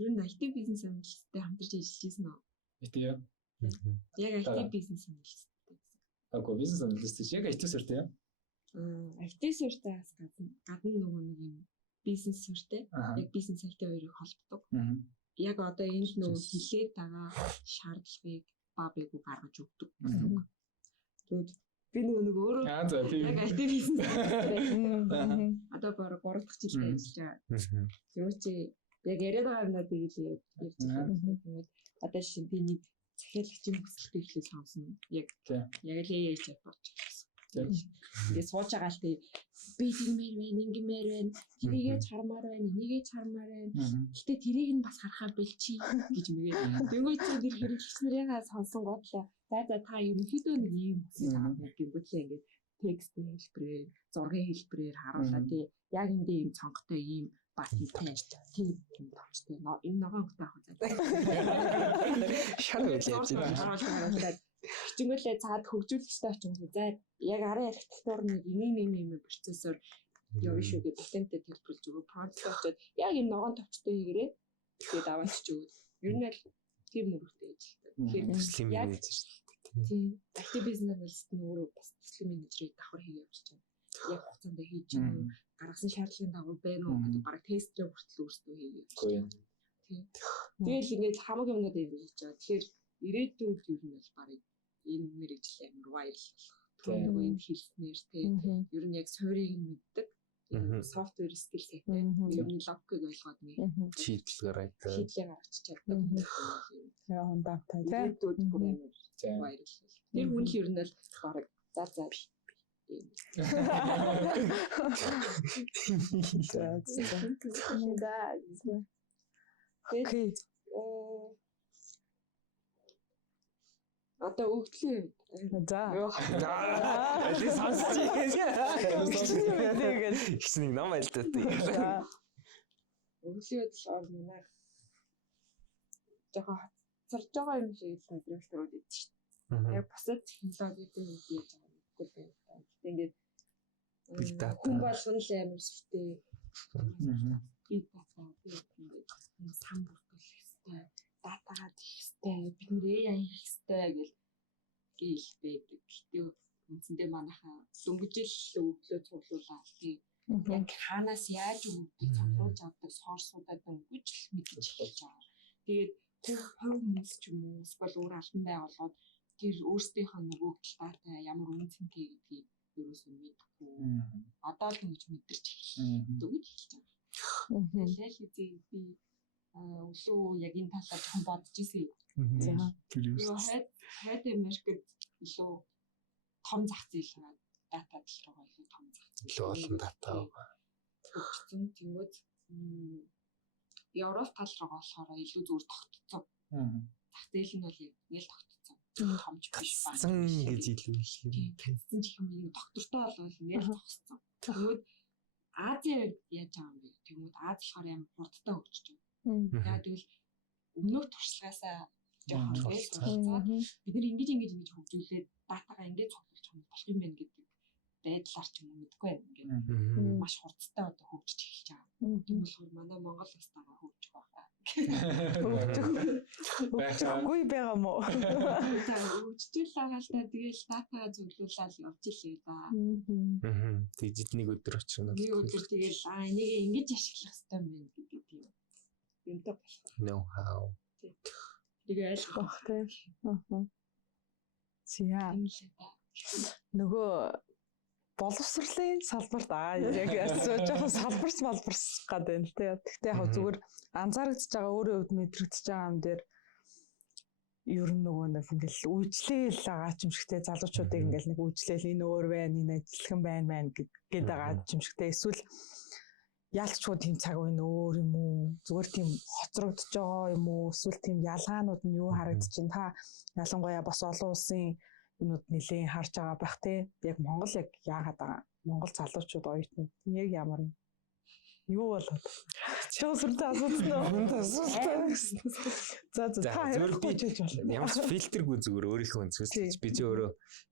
Ер нь IT бизнес амжилттай хамтарч ажиллаж байсан уу? Тийм. Яг IT бизнес амжилттай. Бизнес амжилттай яг IT сүртэй юм. IT сүртээс гадна нөгөө нэг юм бизнес сүртэй. Яг бизнес IT хоёрыг холбодог. Яг одоо энд нөгөө хилээд байгаа шаардлагыг бабыг гаргаж өгдөг гэсэн үг. Тэгвэл би нөгөө өөрөө яг IT бизнес одоо бараг 3 дахь жил ажиллаж байгаа. Тэгвэл чи яг яриад байгаа юмнаа тэгээд ярьж байгаа. Тэгээд одоо шинэ би нэг захиалагчийн хүсэлтэй ихлэ сонсно. Яг л яаж бодож байна. Тэгээд сууж байгаа л тий би тиймэр байна, ингэмээр байна. Тэрийгээ чармаар байна, энийгээ чармаар байна. Гэтэ тэрийг нь бас харахаа бэлчи гэж мэгээ. Тэнгуй чи тэр хэрэглэгчнэрийнхээ сонсон готлоо. За та ерөнхийдөө нэг юм хүсэж байгаа юм гэвэл ингээд текст хэлбэрээр, зургийн хэлбэрээр харуулаа тий. Яг энэ ийм цонхтой ийм баттай тийм товчтой. Энэ ногоонтой ах уу. Шал үлээж байна. Хичнээнлээ цаад хөгжүүлэгчтэй очингоо за яг арын архитектур нэг ийм процессор явна шүү гэж патенттэй төлбөрлж өгөө продукт очоод яг энэ ногоон товчтой хийгээрээ тэгээд аваач ч өгөө. Ер нь л тэр мөрөгтэй ээж л та. Тэгэхээр яг тийм active business analyst нь өөрөө бас төслийн менежерийг давхар хийгээ явж байгаа. Яг хугацаанд хийж чинь гаргасан шаардлагын дагуу байна уу гэдэг бараг тестрээ хүртэл өөрсдөө хийгээ явж байгаа. Тийм. Тэгэл ингээд хамаг юмнууд юм хийж байгаа. Тэгэхээр ирээдүйд ер нь бол барыг энэ мэрэгжил амар вайрал болох. Тийм юм хэлснээр тийм ер нь яг суурийг нь мэддэг. Софтвер скил сайтай. Ер нь логикийг ойлгоод нэг шийдлээ гаргадаг. Шийдлээ гаргач чаддаг. Тэгээ хондагтай тийм. Ирээдүйд бүр амар вайрал. Тэр хүн л ер нь л бараг за Окей. Одоо өгдлээ. За. Ali сонсч ийгээ. Ихсний ном байлдаа тий. Өглийн бодлоор манай жоохон царж байгаа юм шиг л мэдрэмжтэй байдаг шүү дээ. Яг бусад технологиудын үед яаж байгаа юм бэ? Гэхдээ ингээд хүн болгоно л амар сүртэй. Биг дата ингээд сан бүртгэх хэрэгтэй, датагаа хийх хэрэгтэй, бид нэр AI хийх хэрэгтэй гэл гэлтэй. Гэхдээ үндсэндээ манайхаа дөнгөжл өглөө цуглуулаа тийм яг хаанаас яаж өгдөг цуглуулж авдаг сорсуудад дөнгөж л мэдэж хийж байгаа. Тэгээд тэр хувь хүмүүс ч юм уу эсвэл өөр албан байгууллагууд тэр өөрсдийнхөө нөгөө дата ямар үнцэнтэй гэдгийг ерөөсөө мэдэхгүй. Одоо л ингэж мэдэрч эхэлдэг гэж хэлж байгаа. Тэгэл үгүй би өглөө яг энэ талаар жоохон бодож ирсэн. За. Хайд Америкт илүү том зах зээл байгаа. Дата тал руугаа илүү том зах зээл. Илүү олон дата байгаа. Хөгжсөн тэнгууд Европ тал руугаа болохоор илүү зүгээр тогтцсон. Зах зээл нь бол яг тогтцсон. Томч биш байна. Зан гэж илүү юм. Тэгсэн ч юм ийм доктортой болвол яг тогтцсон. Тэнгууд Азийн яаж байгаа юм бэ? Тэнгууд Аз болохоор амар хурдтай хөгжиж байна. Яг тэгвэл өмнөх туршлагаасаа жоохон ойлцоод бид нар ингэж хөгжүүлээд датагаа ингэж цуглуулж болох юм байна гэдэг байдлаар ч юм уу мэдгүй байна. Ингээд маш хурдтай одоо хөгжиж эхэлж байгаа. Тийм болохоор манай Монгол бас тагаа хөгжих байгаа. Үгүй байгаа мó. Хөгжиж байгаа л та тэгэл датагаа цуглуулаад явж илээ да. Тэгж нэг өдөр очино. Нэг өдөр тэгэл энийг ингэж ашиглах хэрэгтэй юм байна гэдэг тийм. Юмтай болох. Know how. Тэгээ ойлгох тийм. Зя. Нөгөө боловсролын салбарт яг жоохон салбарс гад байна л тийм. Гэхдээ яг зүгээр анзаарэгдэж байгаа өөрөө хувьд мэдрэгдэж байгаа юм дээр ер нь нөгөө нэг ингээл үйлчлээл байгаа ч юм шигтэй залуучуудыг ингээл нэг үйлчлээл энэ өөр байна, энэ ажиллах байна гэдэг байгаа ч юм шигтэй эсвэл ялчгүй тийм цаг үе өөр юм уу зүгээр тийм хоцрогдож байгаа юм уу эсвэл тийм ялгаанууд нь юу харагдаж байна та ялангуяа бас олон улсын юмуд нэлээд харж байгаа байх те яг Монгол яг яагаад байгаа Монгол залуучууд оюутнууд яг ямар юм юу болоод чөөсөртэй асуудал за та ямар ч фильтргүй зүгээр өөрийнхөө өнцгөөс би ч өөрөө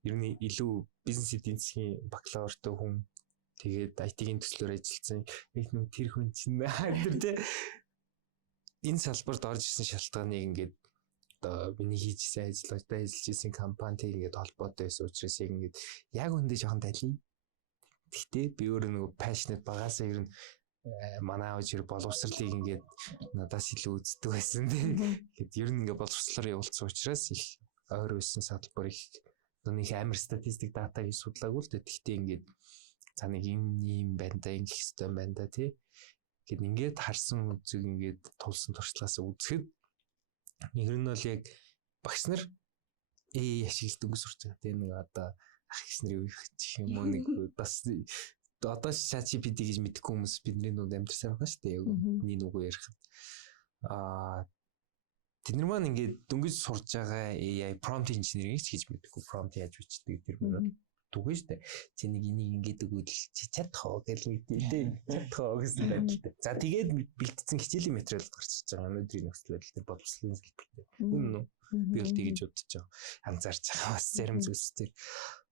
ер нь илүү бизнес эдийн засгийн бакалавртай хүн тэгээд IT-ийн төслөөр ажилласан их нэг тэр хүн чинь тэр тэ энэ салбарт орж ирсэн шалтгааныг ингээд одоо миний хийжсэн ажиллагатай ажиллаж ирсэн компанитай ингээд холбоотой байсан учраас яг ингээд яг үндэ жоохон тайлын. Гэхдээ би өөрөө нөгөө passionate багасаа ер нь манай аав жир боловсролыг ингээд надаас илүү үздэг байсан тийм. Тэгэхэд ер нь ингээд боловсролоор явуулсан учраас их ойр байсан салбар их нэг амар статистик дата гэж судлаагүй л дээ. Гэхдээ ингээд цааныг юм байна да ингэх хэвээр байна да тий. Гэт ингээд харсан үзэг ингээд тулсан туршлагаас үзэхэд ер нь бол яг багш нар ашигладаг өнгө сурч байгаа. Тэгээ нэг одоо ах ихснэр юу их юм уу нэг бас одоо ChatGPT гэж мэдхгүй хүмүүс бидний нүд амьдсаар байгаа шүү дээ. Яг нэг үгүй ярих. Тэд нар маань ингээд дөнгөж сурж байгаа AI prompt engineering гэж мэдхгүй prompt яаж бичдэг тэр мөрөд түгэн шүү дээ. Чи нэг энийг ингээд өгвөл чи чадхаа гэж мэдээ. Чадхаа гэсэн байдалтай. За тэгээд бэлтгэсэн хичээлийн материал гарч ирж байгаа. Өнөөдрийн нөхцөл байдал дээр боловсролын хэлбэртэй. Үнэн үү? Би бол тэгэж бодож байгаа. Анзаарч байгаа бас зарим зүйлс төр.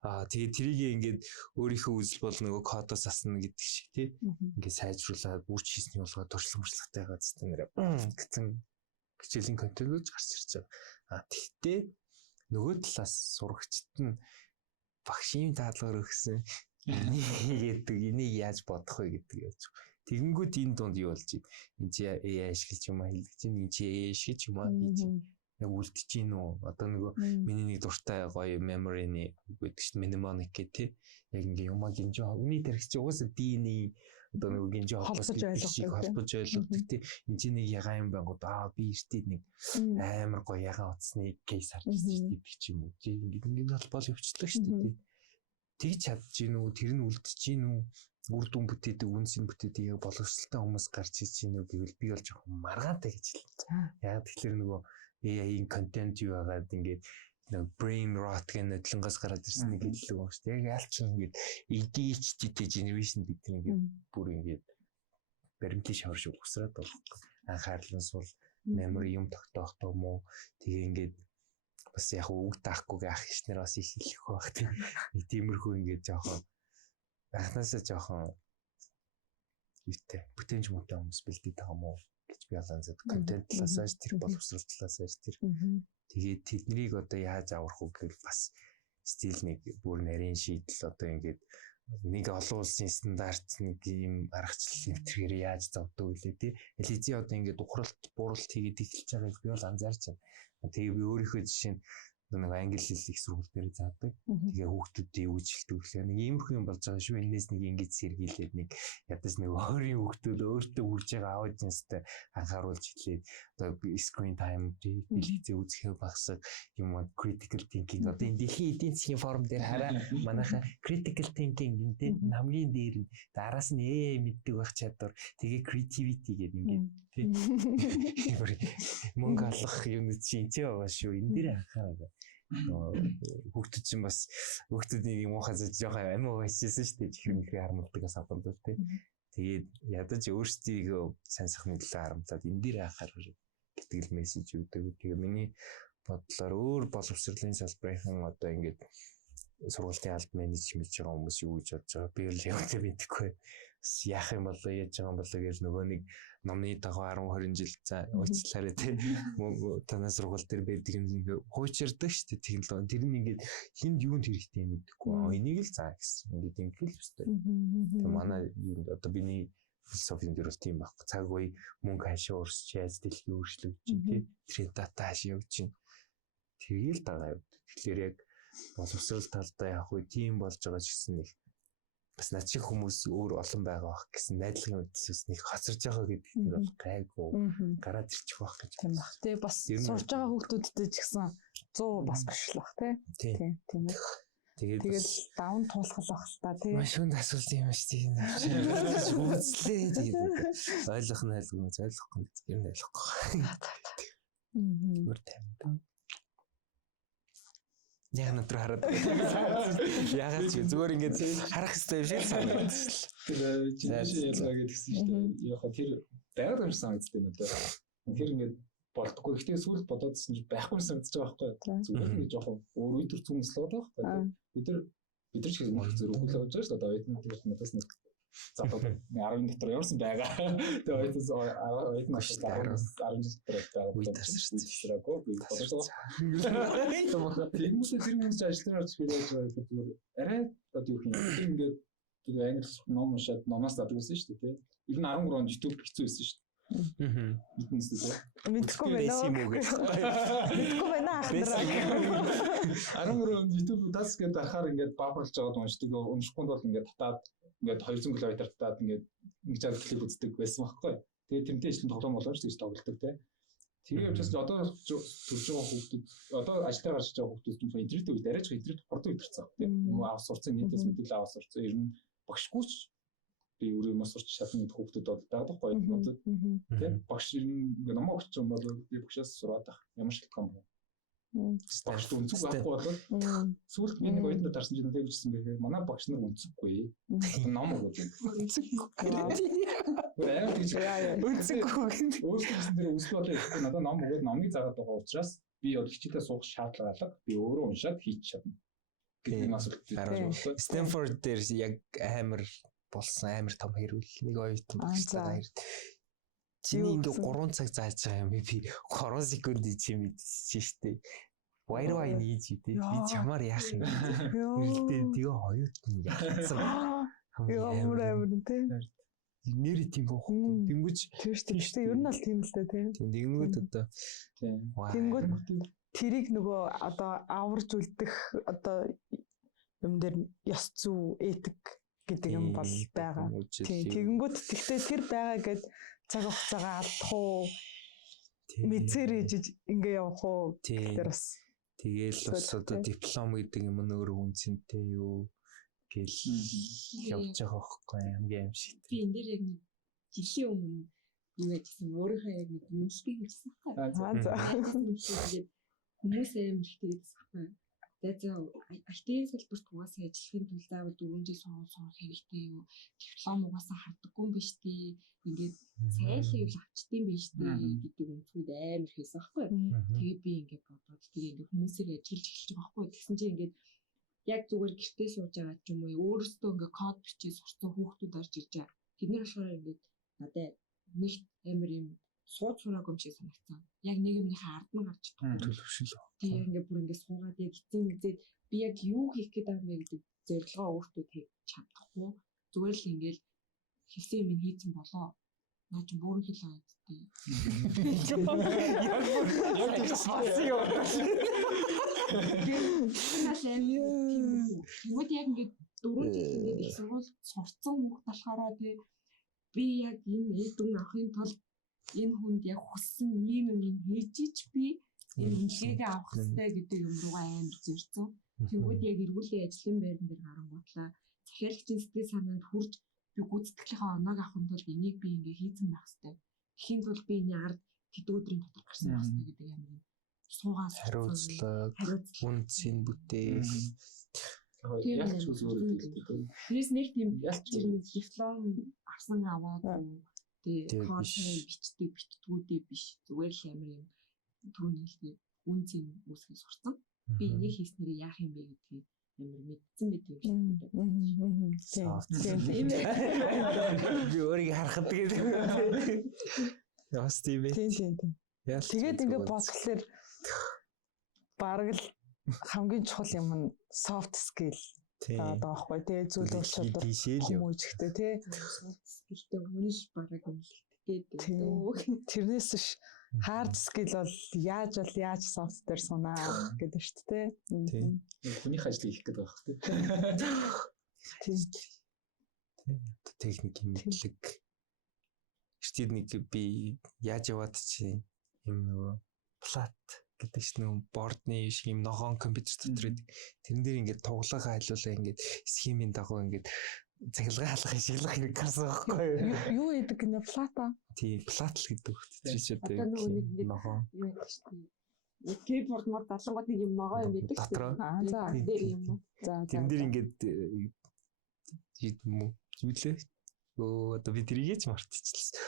Тэгээд тэрийг ингээд өөрийнхөө үзэл бол нөгөө кодоос асна гэдэг шиг тий. Ингээд сайжруулаад бүрч хийсний болгоо туршлага мөрчлөгтэй байгаа зү нэрэ. Гэсэн хичээлийн контентууд гарч ирж байгаа. Тэгтээ нөгөө талаас сурагчид нь багшийн даалгавар өгсөн энийг яаж бодох вэ гэдэг яаж. Тэгэнгүүт энэ дунд юу болж байна? Энд чи AI ашиглаж юм аа хэлж чинь энэ чи AI ашиглаж юм аа хийж яг үлдэж гин үү? Одоо нөгөө миний нэг дуртай гоё memory-ны гэдэг чинь mnemonic гэх тий. Яг ингээ юм аа гинж үний тархич угаасаа DNA одоо нөгөө гинж холбож ойлгодог тий. Энд чи нэг ягаан юм байнгут би эртээ нэг амар гоё ягаан утасны кейс харж ирсэн гэдэг ч юм уу. Тий ингээ холбол явчихдаг шүү дээ тий. Тэгж чадж гин үү? Тэр нь үлдэж гин үү? Үр дүн бүтээдэг, үнсийн бүтээдэг яг боловсралтай хүмүүс гарч иж гин үү гэвэл би бол жоохон маргаатай гэж хэлээ. Яг тэгэхээр нөгөө AI-ийн контент юу байгаад ингээд нэг brain rot гэх нэтлэнгээс гараад ирсэн нэг хэллэг байна шүү дээ. Яг аль ч ингээд ADHD generation гэдэг нэг бүр ингээд баримтын шаварж өгсраад бол анхаарлан сул memory юм тогтоох юм уу? Тэгээ ингээд бас яг үг таахгүйгээ ах ихнэр бас их хэлэх байх тиймэрхүү ингээд жоохон анхнаасаа жоохон юутэй бүтээнч муутай хүмүүс бэлдээд байгаа юм уу гэж би аланзад контент талаасаа тэр боловсрол талаасаа тэр тэгээд тэднийг одоо яаж аврах уу гэвэл бас стил нэг бүр нарийн шийдэл одоо ингээд нэг олон улсын стандарт нэг юм аргачлал нэвтрээр яаж завдаг үлээ тий элизи одоо ингээд ухралт бууралт хийгээд эхэлж байгааг би бол анзаарч байна. Тэгээ би өөрийнхөө жишээ нь нэг англи хэл их сургууль дээр заадаг. Тэгээ хүүхдүүдийн үжилдэг гэхлээр нэг иймэрхүү юм болж байгаа шүү. Энээс нэг ингэж сэргийлээд нэг ядаж нэг өөрийн хүүхдүүд өөртөө үрж байгаа аудиенстай анхааруулж эхлээд одоо screen time дэлгэцээ үзэхээ багсаг юм уу critical thinking одоо энэ дэлхийн эдийн засгийн форум дээр хараа манайха critical thinking гэдэг хамгийн дээр нь дараас нь мэддэг байх чадвар тэгээ creativity гэдэг ингээд тийм мөнгө олох юм чинь байгаа шүү. Энэ дээр анхаараа хүүхдүүд чинь бас хүүхдүүдийн юм ухаж жоохон амиа байчихсан шүү дээ. Чихрийн харамлдагаас авдал тий. Тэгээд ядаж өөрсдийгөө сайн сайхны төлөө харамлаад энэ дээр анхаарах гэтэл мессеж өгдөг. Тэгээ миний бодлоор өөр боловсролын салбарын одоо ингээд сургуулийн албан менежмент хийж байгаа хүмүүс юу гэж бодож байгаа. Би л яг тэ мэдэхгүй. Яах юм болоо яаж байгаа юм болоо гэж нөгөө нэг номны дагуу 10 20 жил за уучлаарай тий танаас сургууль дээр байдаг юм ингээ хуучирдаг шүү дээ технологи тэр нь ингээд хинд юунд хэрэгтэй юм мэдэхгүй энийг л заа гэсэн ингээд юм хэл өстэй тэг манай юу одоо биний философийн дээр бол тийм байхгүй цаг үе мөнгө хашаа урсч яаж дэлхий өөрчлөгдөж тий тэр дата хашаа явж чинь тэргээл дагаа явд тэгэхээр яг боловсрол талдаа яг үе тийм болж байгаа ч гэсэн нэг бас над шиг хүмүүс өөр олон байгаа бах гэсэн найдлагын үдсээс нэг хоцорж байгаа гэдэг нь бол гайгүй гараад ирчих واخ гэж тийм бах. Тэгээ бас сурж байгаа хүүхдүүдтэй ч гэсэн 100 бас башлах тий. Тийм ээ. Тэгэл даун туулах байх л та тий. Маш хүнд асуулт юм шүү дээ. Үзлээ тий. Ойлгох нь ойлгохгүй ер нь ойлгохгүй. Өөр тань. Яг натур хараад ягаад ч зүгээр ингээд харах хэрэгтэй юм шиг санагдаж л. Тэр ялгаа гэдгсэн шүү дээ. Яг тэр байгаад юм санагддаг юм даа. Тэр ингээд болдгоо. Гэхдээ сүүл бодоодсэн чинь байхгүй санагдаж байгаа байхгүй. Зүгээр ингээд жоохон өөр үе төр зүмслээд байгаа байхгүй. Бид нар шиг мах зэрэг үгүй л явж байгаа шүү дээ. Одоо эдний тэр надаас нэг запад 10 дотор явсан байгаа. Тэгээ ойтос ойд маш таар 10 жил дотор байгаа. Үе тасарчаагүй би бодлоо. Тэр хүмүүс ажлаар орж хэлээд байгаа зүгээр арай одоо юу юм ингээд тэр англи ном уншаад номоос авчихсан шүү дээ. Ер нь 13 он YouTube хэцүү байсан шүү дээ. Мэдхгүй байна. Мэдхгүй байна ахнараа. 13 он YouTube тас гэдэг ахаар ингээд баабарлж байгаад уншдаг. Уншихгүй бол ингээд татаад ингээд 200 км таад ингээд ингэж клип үздэг байсан байхгүй. Тэгээд тэрнтэй ижилхэн тоглоом болгож тэгж тоглолдог те. Тэгээ учраас одоо төрж байгаа хүүхдүүд одоо ажилдаа гарч байгаа хүүхдүүд нь интернет үед арайч интернет хордог идэрсэн те. Авах сурцсан нийтээс мэдээлэл авах сурцсан ер нь багшгүйч би өөрөө мас сурч чадсан гэдэг хүүхдүүд бол байгаа байхгүй. Тэ багш ер нь намайг өгч юм бол би багшаас сураад ах ямар шалтгаан бэ? Багш үнцэг байхгүй болоод сүүлд би нэг оюутнууд дарсан чинь тэг үжсэн бэхээр манай багш нар үнцэггүй. Ном өгөөд үнцэггүй. Өөрсдөө тэр үсгэл болоо надад ном өгөөд номыг заагаад байгаа учраас би бол хичээлээ суух шаардлага би өөрөө уншаад хийж чадна. Гэдэг нь асуулт. Стэнфорд дээр яг амар болсон амар том хэрүүл нэг оюутан багштай хоёр. Чиний ингээ 3 цаг зааж байгаа юм би 3 секунд чи мэдчихэж штэ. Why do I need you? Би чамаар яах юм? Нэрдээ тэгээ оюутан яасан. Ямар тэ. Нэр тийм бохоо. Тэнгүүч тэр ер нь бол тийм л дээ тийм. Тэнгүүд одоо тэнгүүд тэрийг нөгөө одоо аварж үлдэх одоо юм дээр ёс зүй этик гэдэг юм бол байгаа. Тийм тэгэнгүүт тэгтээ тэр байгаа гэд цаг хугацаагаа алдах уу? Мэдсээр ээжиж ингээ явах уу? Тэр бас тэгээл бас одоо диплом гэдэг юм өөрөө үнцэнтэй юу гэл явж байгаа байхгүй юм шиг. Би энэ дээр яг нэг жилийн өмнө юу гэсэн өөрийнхөө яг нэг үнэлгийг хэлсэн байхгүй. Хүмүүс амар их тэгээс байхгүй. Тэгээд IT салбарт угаасаа ажиллахын тулд аваад 4 жил сурах хэрэгтэй юу? Диплом угаасаа хардаггүй юм биш үү? Ингээд сайлыг авчдсан биш үү гэдэг үнцгүүд амар хийсэн байхгүй. Тэгээд би ингээд бодоод тэгээд ингээд хүмүүсээр ажиллаж эхэлж байгаа байхгүй. Тэгсэн чинь ингээд яг зүгээр гэртээ сууж байгаа ч юм уу өөрөөсөө ингээд код бичиж сурсан хүүхдүүд орж ирж байгаа. Тэднэр болохоор ингээд надад нэг амар юм сууд сураагүй юм шиг санагдсан. Яг нэг юмныхаа ард нь гарч төлөвшил. Тэгээ ингээд бүр ингээд суугаад яг эцэг мэдээд би яг юу хийх гээд байгаа юм бэ гэдэг зорилгоо өөртөө хийж чадахгүй. Зүгээр л ингээд хэлсэн юм хийцэн болоо. Наа чи бүрэн хэл аадтай. Яг хассан юм. Тэгвэл яг ингээд 4 жил ингээд их сургууль сурцсан хүүхд болохоор би яг энэ дүн авахын тулд энэ хүнд яг хүссэн ийм юм хийж би энэ үнэлгээгээ авах хэрэгтэй гэдэг юм руугаа амар зорьсон. Тэгвэл яг эргүүлээ ажлын байран дээр гарангуутлаа захиалагчийн сэтгэл санаанд хүрч би гүйцэтгэлийнхаа оноог авахын тулд энийг би ингээ хийцэн байх хэрэгтэй. Тэхийн тулд би энэ ард хэд өдрийн дотор гарсан байх хэрэгтэй гэдэг юм. Суугаас хариуцлага, үнцийн бүтээх яг ч зүгээр хэлдэг. Тэрс нэг тийм диплом авсан аваад тэгээ код бичдэг битгүүдээ биш зүгээр л амар юм түүний хэлдэг үнцийн үүсгэж сурсан. Би энийг хийснээр яах юм бэ гэдгийг амар мэдсэн байт юм шиг. Тийм. Би өөрийг харахад тэгээд яас тийм. Тэгээд ингээ бодлоор бараг л хамгийн чухал юм нь soft skill одоо байхгүй тий зүйлс чадвар хүмүүжихтэй тий скиллтэй үнэл бараг үнэлдэг. Тэрнээс ш hard skill бол яаж soft дээр сунаа гэдэг шүү дээ тий. Хүнийх ажлыг хийх гэдэг байх тий. Техник мэдлэг. Штид нэг би яаж яваад чи юм нөгөө плат гэдэг чинь бордны шиг юм ногоон компьютер дотор тэрэн дээр ингээд тоглоом хайлуулаа ингээд схемийн дагуу ингээд цахилгаан хаалгах шиглэх хэрэг гарсан байхгүй юу гэдэг нэ плата тий плат л гэдэг хөлт тэр чинь одоо ногоон юу гэдэг чинь киборд мод далангууд нэг юм ногоон юм байдаг шүү дээ за дээр юм уу тэрэн дээр ингээд юм уу зүйлээ одоо би тэрийгэж мартчихлаа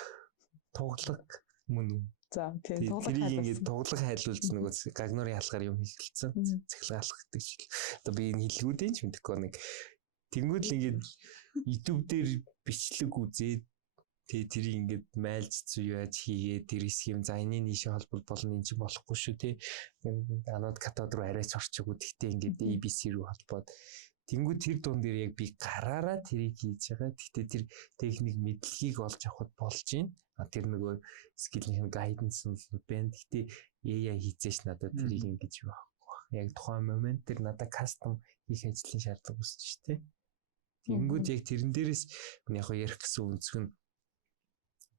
тоглог мөн за тийм тоглог ингээд тоглог хайлуулж нөгөө гагнорын хаалгаар юм хийлгэлсэн цахилгаан хаалгах гэдэг шиг одоо би энэ хэлгүүдийн ч мэдхгүй нэг тэнгууд л ингээд YouTube дээр бичлэг үзээд тэгээ тэрийг ингээд майлж зүйж хийгээд тэр хэсгийн за энэ нийшээ холбол болно энэ чинь болохгүй шүү тий анууд катод руу арайч орчихгүй гэхдээ ингээд ABC рүү холбоод тэнгууд тэр дуун дээр яг би гараараа тэрийг хийж байгаа гэхдээ тэр техник мэдлэгийг олж авахд болж байна тэр нөгөө скиллийн гайденс нь байна гэхдээ AI хийцээш надад тэрийг ингэж юу аахгүй яг тухайн момент тэр надад кастом хийх ажлын шаардлага үүсэж штэ Тэнгүүд яг тэрэн дээрээс яг ярих гэсэн үнцг нь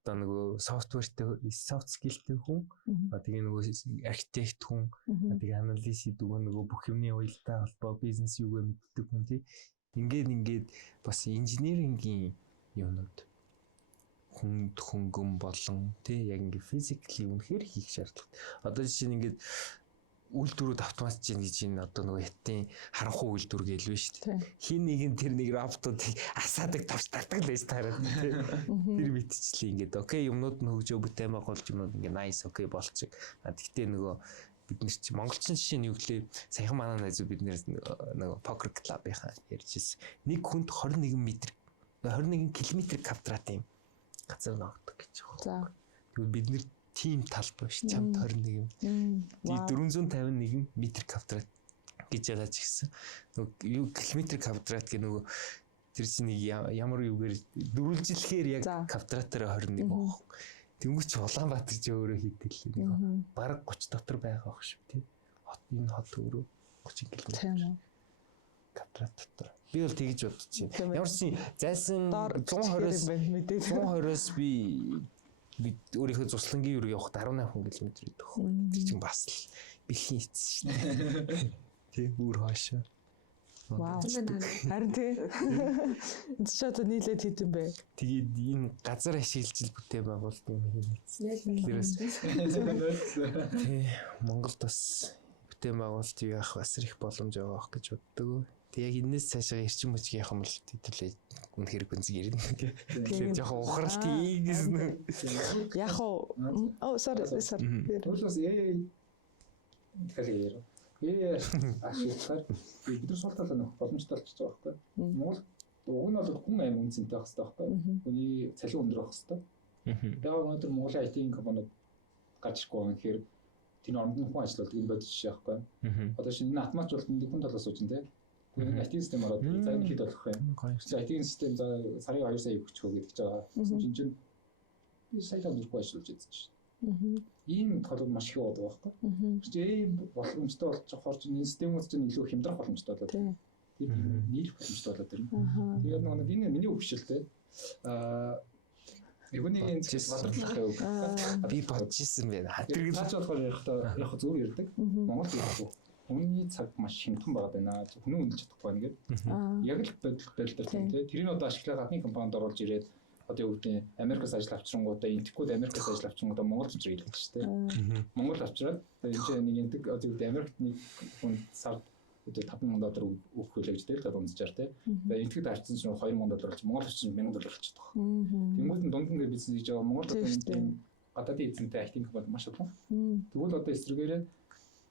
одоо нөгөө soft skillтэй хүн тэгээ нөгөө архитект хүн тэгээ анализ хийдэг нөгөө бүх юмны уялдаа холбоо бизнес юугаа мэддэг хүн тий ингээд бас инженерингийн юмнууд хөнгөн болон тий яг ингээд физикли үнэхээр хийх шаардлагатай. Одоо жишээ нь ингээд үйлдвэрүүд автоматж чинь гэж энэ одоо нөгөө хятадын харанхуй үйлдвэр гэлвэ шүү дээ. Хин нэг нь тэр нэг роботуудыг асаадаг тавчталдаг л байж таараад тий. Тэр мэдчихлээ ингээд окей юмнууд нь хөгжөө бүтээн байгуулж юмнууд ингээд nice окей болчих. Гэхдээ нөгөө бид нар чи монголчин жишээ нь юу гэлээ саяхан манай найзууд бид нөгөө покер клубынхаа ярьжсэн. Нэг хүнд 21 км квадрат юм газар ногддог гэж байна. Тэгвэл бид нэр тим талбай ш чамд 21 юм. 451 м квадрат гэж байгаа ч гэсэн нөгөө километр квадрат гэх нөгөө тэр чинь нэг ямар юугээр дөрвөлжилэхээр яг квадратаар 21 баг. Тэнгүүч Улаанбаатар ч өөрөө хийдэг л нэг бараг 30 дотор байгаа байх шүү тий. Энэ хот өөрөө 30 км квадрат дотор. Би бол тэгж бодож байна. Ямар ч зайсан 120-120-оос би өөрийнхөө цуслангийн юур явахад 18 км идэх. Тэр чинь бас л бэлхийн эцсэн шүү дээ. Тий бүр хаашаа. Вау. Харин тий. Энд ч одоо нийлээд хийдэм бэ. Тэгээд энэ газар ашиглаж бүтээн байгуулалт юм хийнэ. Тий Монголд бас бүтээн байгуулалт яах бас их боломж байгаа гэж боддог. Тэг яг энэс цаашаа эрчим хүчгийн яхам л хэдүүлээ үнэхээр гүнзгий ирнэ. Тэгээд жоохон ухралт ийгсэн. Яг sorry. Өөрөөс тэгэхээр ашиглахаар бид нар суултал нөх боломжтой болчихж байгаа байхгүй. Монгол уг нь бол хүн аим үнцэнтэй байх хэрэгтэй байхгүй. Хүний цалин өндөр байх хэрэгтэй. Тэгээд өнөөдөр Монголын IT-ийн компаниуд гарч ирэхгүй байгаа гэхээр тэр оронд нь хүн ажилладаг энэ бодож жишээ байхгүй. Одоо шинэ энэ автоматч бол энэ хүн талаас сууж энэ хүн IT систем ороод за энэ хэд болох юм. IT систем за сарын 2 сая өгчхөө гэдэг ч байгаа. Шинэ чинь би сая төгрөггүй ажиллаж байсан шүү. Ийм толгой маш их яваад байгаа байхгүй. Ийм боломжтой болж хорж энэ системүүд чинь илүү хямдрах боломжтой болоод тийм нийлэх боломжтой болоод байна. Тэгээд нэг энэ миний өвчлөлтэй Эгүний энэ бадралтай үг. Би бодож ирсэн байна. Тэр цааш болохоор яг зөв ярьдаг. Монгол хэлгүй. Хүний цаг маш хямдхан байгаа байна. Хүн үнэлж чадахгүй байна гэдэг. Яг л байдал тийм. Тэрийг одоо ашиглаад гадны компанид оруулж ирээд одоо юу гэдэг Америкаас ажил авчрангуудаа интгэхүүд Америкаас ажил авчрангуудаа Монгол ч ирээд шүү дээ. Монгол авчраад энэ нэг энтэг одоо юу гэдэг Америкт нэг хүн сард одоо $5,000 өгөх хөлөө гэж дээ л унцчаар тий. Тэгээ интгэд авчсан чинь $2,000 болж Монгол авчсан $1,000 болчиход байгаа. Тэнгүүд нь дунд нь бизнес хийж байгаа Монгол одоо энэ гадаадын эзэнтэй IT компани маш олон. Тэгвэл одоо эсрэгээрээ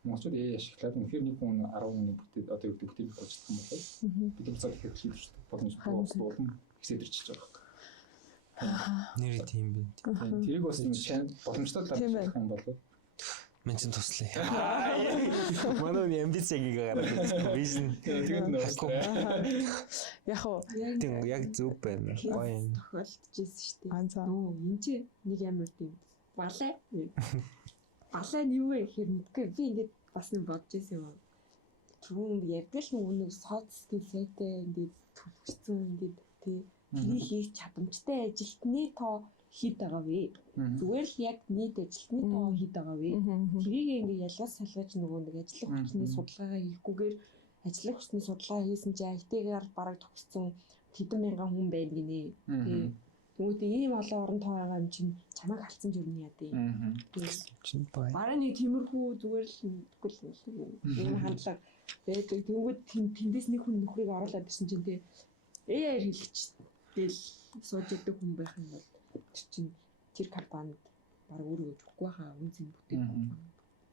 монголчууд ашиглаад үнэхээр нэг хүн 10 бүтээл одоо юу гэдэг бүтээл болж байгаа юм байна. Бид нар цааш их хэлж шүү дээ. Боломж болон хэсэгдэрчиж байгаа. Нэр тийм байна. Тэрийг бас нэг боломжтой дарах юм болов. Мен ч туслая. Манай амбицийг гаргах вижн. Тэгээд нөөсөө. Яг зөв байна. Гоё юм. Тохиолдчихсэн шүү дээ. Энд чи нэг амар тийм балай нь юу вэ гэхээр мэдгүй би ингээд бас нэг бодож ирсэн юм. Түрүүн ярьдаг л нэг soft skill-тэй ингээд төвчсөн ингээд тий тэрийг хийх чадамжтай ажилтны тоо хэд байгаа вэ? Зүгээр л яг нийт ажилтны тоо хэд байгаа вэ? Тэрийг ингээд ялгаж салгаж нөгөө нэг ажиллах хүчний судалгаагаа хийхгүйгээр ажиллах хүчний судалгаа хийсэн чинь IT-гээр бараг төгссөн хэдэн мянган хүн байна гинэ. Тий. Тэгвэл ийм олон орон тоо байгаа юм чинь чамайг халдсан жирний яа дээ. Чин бай. Бараа нэг тиймэрхүү зүгээр л мэдгүй ийм хандлага байдаг. Тэгвэл тэндээс нэг хүн нөхрийг оруулаад ирсэн чинь тий AI хэлэгч тэл сууж идэг хүн байх юм бол тэр чинь тэр компанид бараг өөрөө өгөхгүй хаа үнцэн бүтээх юм.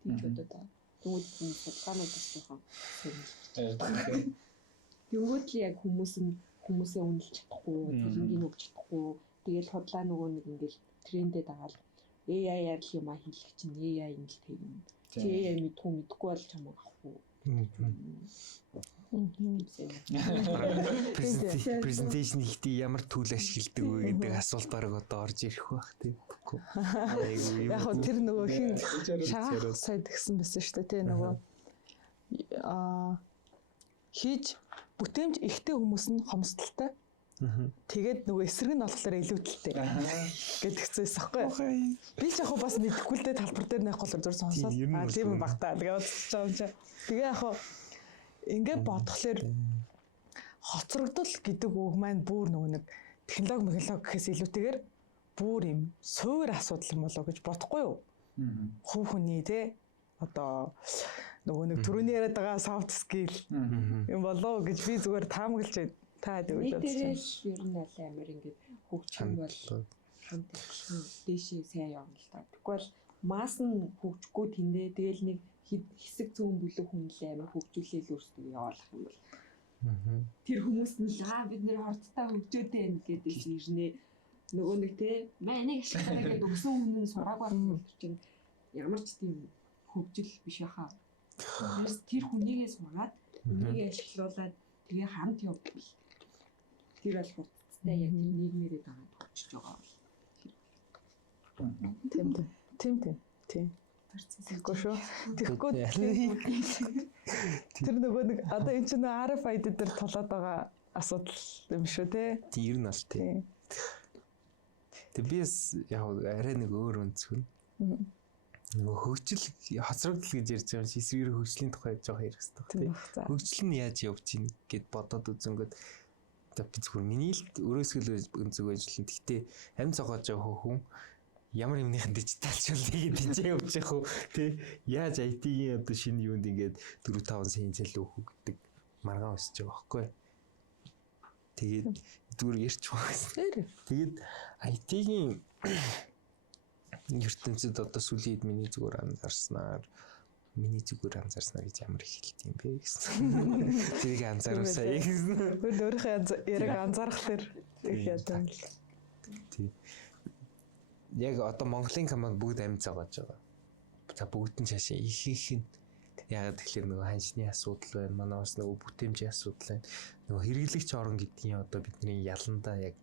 Тийм ч бодоод байгаа. Тэгвэл судалгаанууд бас жоохон тэгвэл яг хүмүүсээ үнэлж чадахгүй, төлөнгийн өгч чадахгүй. Тэгэл худлаа нөгөө нэг ингээл трендээ дагаал AI-аар л юм хийлгэх чинь AI ингээл тэгнэ. Чи AI мэдгүй бол чамаа авахгүй. Презентацийн хийхдээ ямар түүл ашигладаг вэ гэдэг асуулт бараг одоо орж ирэх байх тийм. Яг хөө тэр нөгөө хин шахах сайд гэсэн байсан шүү дээ тий нөгөө хийж бүтээмж ихтэй хүмүүс нь хомсдолтой. Тэгээд нөгөө эсрэг нь болохоор илүүдэлтэй гэдгцээс аахгүй. Би ч яг бас мэдэхгүй л дээ талбар дээр нэх болохоор зур сонсоод тийм багтаа. Тэгээ бодож байгаа юм чи. Тэгээ яг ингээд бодглохлоор хоцрогдол гэдэг үг маань бүр нөгөө нэг технологи гэхээс илүүтэйгээр бүр юм суур асуудал юм болоо гэж бодохгүй юу? Хүү хүний те одоо нөгөө нэг түрүүний яриад байгаа soft skill юм болоо гэж би зүгээр таамаглаж байна. Та тэгвэл дээрээс ер нь аль амар ингээд хөгжих юм бол хамт дээшээ сайн явна л та. Тэгвэл масс нь хөгжихгүй тэндээ тэгэл нэг хэсэг зүүн бүлэг хүн л амар хөгжүүлээл өөрсдөө явуулах юм бол тэр хүмүүс нь бид нэр хорцтой хөгжөөд байна гэдэг ирнэ. Нөгөө нэг те энийг ашиглах гэдэг өгсөн хүн нь сураагүй байх чинь ямар ч тийм хөгжил биш яхаа. Тэр хүнийгээ сураад энийг ашиглуулад тэгээ хамт явбал тэр бол хурцтай яг тэр нийгмээрээ дагаад хөгжиж байгаа бол тийм Тэгэхгүй шүү. Тэгэхгүй тэр нөгөө нэг одоо энэ чинь RFID дээр толоод байгаа асуудал юм шүү те. Тийм ер нь аль тийм. Тэг бис яг арай нэг өөр өнцгөн. Нөгөө хөгжил хоцрогдол гэж ярьж байгаа чинь эсрэгээр хөгжлийн тухай жоох ярих хэрэгтэй тийм. Хөгжил нь яаж явж ийн гэд бодоод үзэнгөт би зүгээр миний л өрөөсгөл өнцөг ажиллана. Гэхдээ амь цогоож байгаа хүн ямар юмныхан дижиталчлалыг дижээ явж явах уу тий яаж IT-ийн одоо шинэ юунд ингээд 4-5 сая цалин өгөх гэдэг маргаан өсөж байгаа байхгүй. Тэгээд зүгээр ярьж байгаа. Тэгээд IT-ийн ертөнцид одоо сүүлийн миний зүгээр анзаарснаар гэж ямар их хэлт юм бэ гэсэн. Тэрийг анзаарсаа гэсэн. Өөрийнхөө яриг анзаарах төр их ядан л. Тий. Яг одоо Монголын команд бүгд амь цагааж байгаа. За бүгд нь шашин их нь яг тэгэхээр нөгөө ханшны асуудал байна. Манай бас нөгөө бүтээмжийн асуудал байна. Нөгөө хэрэглэгч орон гэдгийн одоо бидний яландаа яг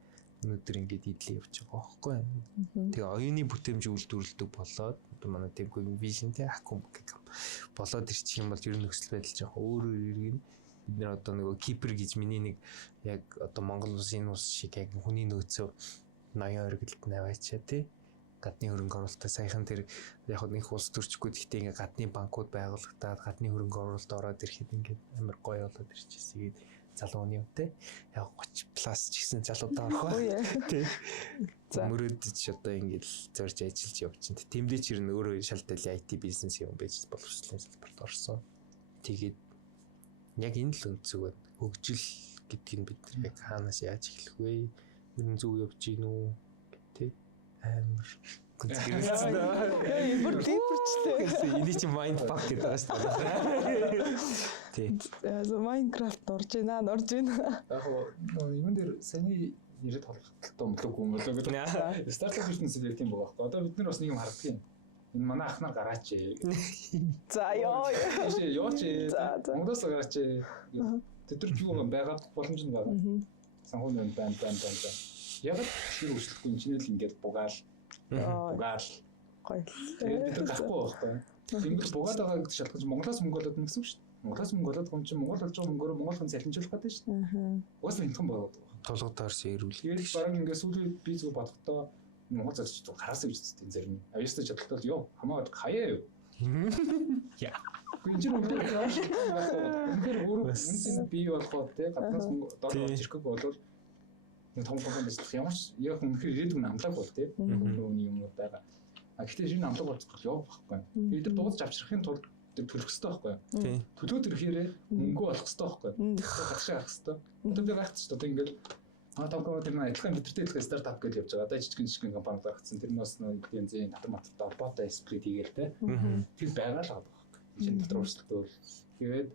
өнөөдөр ингээд идэл явж байгаа байхгүй. Тэгээ оюуны бүтээмж үйлдвэрлэдэг болоод одоо манай Temco Vision-тэй Acom болоод ирчих юм бол ер нь нөхцөл байдал жоох өөрөөр иргэн бид нэр одоо нөгөө Кипр гэж миний нэг яг одоо Монгол улсын энэ ус шиг яг хүний нөөцөө 80 оргилд наваачаа тий гадны хөрөнгө оруулалтаа саяхан тэр яг нэг улс төрчихгүй гэхдээ ингээ гадны банкуд байгуулагдаад гадны хөрөнгө оруулалт ороод ирэхэд ингээ амар гоё болоод ирчихсэн. Тэгээд залууны үедээ яг 30+ ч гэсэн залуудаа орох ба. Тий. За мөрөдөж одоо ингээл зорж ажиллаж явж чинь. Тэмдээч ер нь өөрөө шалтгаалын IT бизнес юм байж боловсролын салбарт орсон. Тэгээд яг энэ л өнцөг байна. Хөгжил гэдгийг бид яг хаанаас яаж эхлэх вэ? Ер нь зөв явж гин үү? Тий. Амар гүнзгийсэн. Бүр дипэрчтэй. Эний чи майнд пак гэдэг байгаа шүү дээ. Тий. За Minecraft орж байна. Яг юм дээр саний нэрэд холбогдолтой юм болов уу гэдэг. Стартап бизнесээр яг тийм байгаа байхгүй. Одоо бид нар бас нэг юм хардаг юм. Энэ манай ах нар гараач. За ёо. Ёоч. Монголоос гараач. Тэд нар юу байгаад боломж нь байгаа. Санхүүний байна. Яг тэр өсөлтгүй инженерл ингээд бугаал. Гоё. Тэгээд бид нар гахгүй байхгүй. Ингээд бугаад байгаа гэдэг шалтгаан Монголоос мөнгө олоод гэсэн үг шүү дээ. Монголоос мөнгө олоод хүн чинь Монгол болж байгаа мөнгөөр Монгол хүн залхимжуулах гэдэг шүү дээ. Уусаа энэхэн болоод байгаа. Тулгуудаарс ирүүл. Тэгээд бараг ингээд сүүлийн би зүг бодохдоо Монгол залж хараасаа гэж үзтiin зарим. Авьяастай чадлтал ёо хамаагаад хаяа юу. Яа. Инженер үнээр өөрөө үнцэн бий болохоо те гаднаас доллар ирэхгүй болол нэг том компани ажиллах ямар ч яг үнэхээр ирээдүйг амлаг бол те үүний юмнууд байгаа. А гэхдээ шинэ амлаг болцох ёо байхгүй. Бид нар дуудаж авчрахын тулд төлөх хэрэгтэй байхгүй. Төлөөд ирэхээр мөнгө олох хэрэгтэй байхгүй. Хатшаа авах хэрэгтэй. Одоо би гайхаж шүү дээ ингээл том компани тэр адилхан бидэртэй адилхан стартап гэж явж байгаа. Одоо жижигэн компани гаргацсан. Тэр нь бас нэг янзын татвар матвартай холбоотой сплит хийгээл те. Тэр байгаа л байгаа. Шинэ дотор өрсөлдөөл. Тэгээд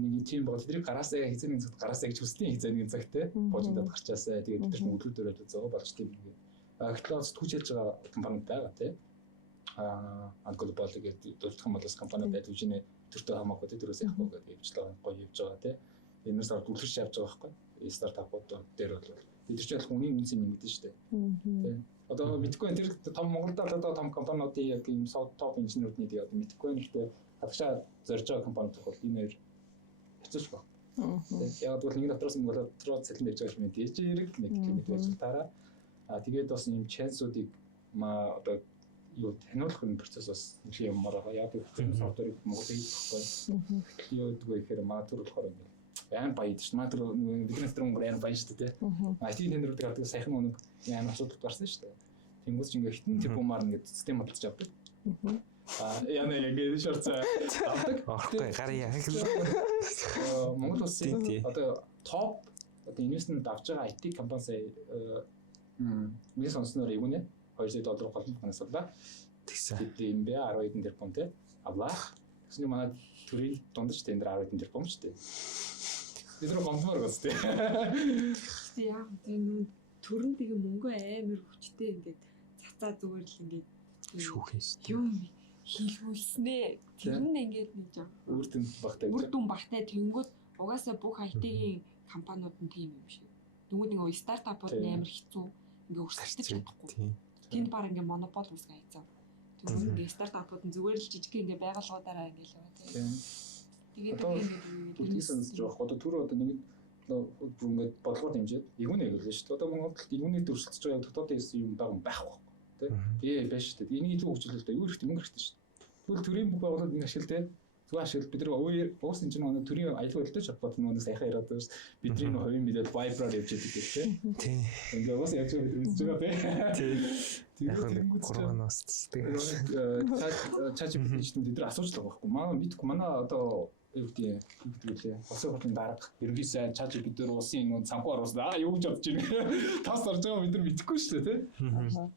нэг тийм бол тэрийг гараасаа хизээний цагт гараасаа гэж хүслийн хизээний цаг те. Божигдод гарчаасаа тэгээд бид нар өглөө дөрөв зөө болж тийм ингээд. Ахлаа сэтгүүлж байгаа компаниуд байгаа те. Global гэдэг дөрөвдүгээр болоос компани байдаг чинь төртөө хамаагүй те төрөөс яахгүй гэдэг явжлаа гоё явж байгаа те. Энэс ард үлгэрч явж байгаа байхгүй. Стартапууд дээр бол бид ч яг хүний үнцэн нэмэгдэн шүү дээ. Тэ. Одоо мэдгүй тэр том Монголд одоо том компаниудын яг ийм топ инженеруудны одоо мэдгүй нэгтэй хатгашаа зорж байгаа компаниуд бол энэ хоёр хэцүүш байна. Яг бол нэг дотроос нь дотроо цалин байж байгаа юм дээж хэрэг нэг лимит байж таараа. Тэгээд бас юм чансуудыг одоо юу таниулах юм процесс бас нэг юм мараа яг тийм софтверийг Монголын хэлбэхгүй. Юу гэдэг вэ гэхээр матур болохоор юм. Айн баяд ш. Матур бизнес төрөм айн баяд шүү дээ. IT тендерүүд гэдэг саяхан өнөг амар асуудал гарсан шүү дээ. Тэнгуус ч ингээ хитэн тэрбумаар нэг систем бодлож авдаг. Яна яг энэ шорцаа авдаг. Орохгүй гарьяа. Монгол улсын одоо топ одоо инвестмент авч байгаа IT компани сая миний сонсноор эгүнэ $200 голомт ханасалаа. Тэгсэн. Тийм бэ 10 хэдэн тэрбум те авлаа. Тэсний манай төрийн дундаж тендер 10 хэдэн тэрбум шүү дээ. Бид рүү гомдмоор гос те. Гэтэ яг тийм төрн тэгээ мөнгө амар хүчтэй ингээд цацаа зүгээр л ингээд шүүхээс юм хийлгүүлснэ. Тэр нь ингээд нэг жоо үр дүн багтай. Үр дүн багтай тэнгүүд угаасаа бүх IT-ийн компаниуд нь тийм юм шиг. Тэнгүүд нэг стартапууд амар хэцүү ингээд өрсөлдөж чадахгүй. Тэнд баг ингээд монопол үүсгэж хайцаа. Тэнгүүд ингээд стартапууд нь зүгээр л жижиг ингээд байгууллагуудаараа ингээд л байгаа тийм. Тэгээд ингээд тэрнээс жоох одоо түр одоо нэг бүр ингээд бодлого хэмжээд игүнэ гэрлээ шүү дээ. Одоо Монголд игүнээ төрөлцөж байгаа дотоодын юм байхгүй. Тэгээ байж шүү дээ. Энийг илүү хөгжүүлэлтэй юу хэрэгтэй мөнгө хэрэгтэй шүү дээ. Тэгвэл төрийн бүх байгууллагууд нэг ашиг те. Зүгээр ашиг бид нар уус энэ чинь төрийн аялал хөдөлгөөч холбоот нэг сайхан яриад байна шүү дээ. Бидний нөх хувийн мэдээд Viber явж идэг гэх те. Тий. Ингээ уус яаж үзэж байгаа те. Тий. Яг коронавирус чаач бичнүүд бид нар асууж л байгаа байхгүй. Манай мэдхгүй манай одоо юу гэдэг вэ? Усын хурлын дарга ерөнхий сайн чаач бид нар усын цанхуу оруулсан. Юу гэж бодож байна? Тас орж байгаа бид нар мэдэхгүй шүү дээ, тий?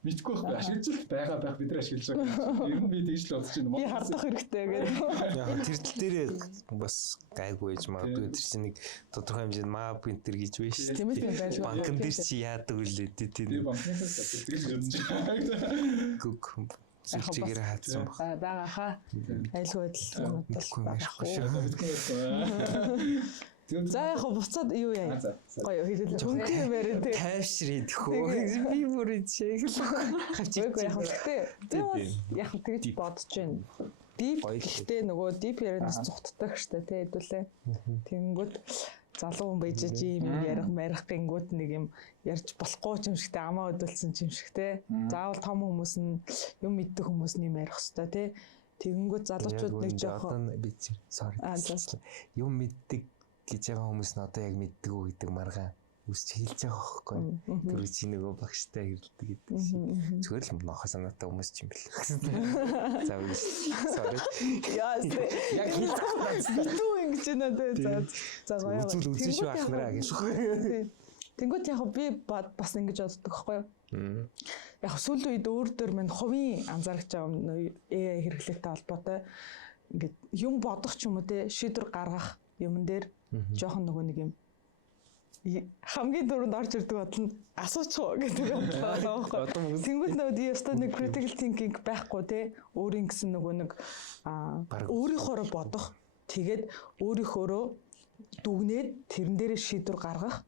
Мэдэхгүй байхгүй. Ашиглаж байх бид нар ашиглаж байгаа. Ер нь би тэгж л бодож байна. Би хардах хэрэгтэй гэдэг. Яг тэр тал дээр бас гайгүй байж магадгүй тэр чинь нэг тодорхой хэмжээнд маа принтер гэж байна шүү дээ. Тийм ээ байж байгаа. Банкн дээр чи яадаг үлээ тий. Би банкнаас тэгж үзэж байгаа. Гүг чигээр хаацсан баг. Бага хаа айлгүй байдал байхгүй шүү. За яг буцаад юу яа. Гоё хэлээд чөнгийн мэрэн тий. Тайвшир идэхүү. Би бүр чиг хавчиг яг гэхдээ яг тэгж бодож байна. Дип гэхдээ нөгөө дип ярианаас зүгтдаг штэ тий хэдүүлээ. Тэнгүүд залуу хүн байж юм ярих гингүүд нэг юм ярьж болохгүй юм шигтэй амаа өдөлсөн юм шигтэй. Заавал том хүмүүс нь юм мэддэг хүмүүс нь юм ярих хэвээр тий. Тэгэнгүүт залуучууд нэг жоохон юм мэддэг гэж байгаа хүмүүс нь одоо яг мэддэг үү гэдэг маргаан үсч хэлж байгаа байхгүй. Тэр үчи нөгөө багштай хэрэлдэг гэдэг шиг. Зүгээр л нохоо санаатай хүмүүс ч юм бэл. За үгүй. Sorry. Яа яг хэлдэг ингэж байна за гоё. Үзүүл шүү ахнараа гэж. Тэнгүүд яг би бас ингэж боддог байхгүй юу? Яг сүүлийн үед өөр дөр минь хувийн анзаарч байгаа AI хэрэглээтэй холбоотой ингээд юм бодох ч юм уу те шийдвэр гаргах юмн дээр жоохон нөгөө нэг юм хамгийн дөрөнд орж ирдэг бодол нь асуучих гэдэг бодлоо байхгүй. Тэнгүүд нөгөө ястаа нэг critical thinking байхгүй те өөрийн гэсэн нөгөө нэг өөрийнхөө бодох тэгээд өөрийнхөө дүгнээд тэрэн дээрээ шийдвэр гаргах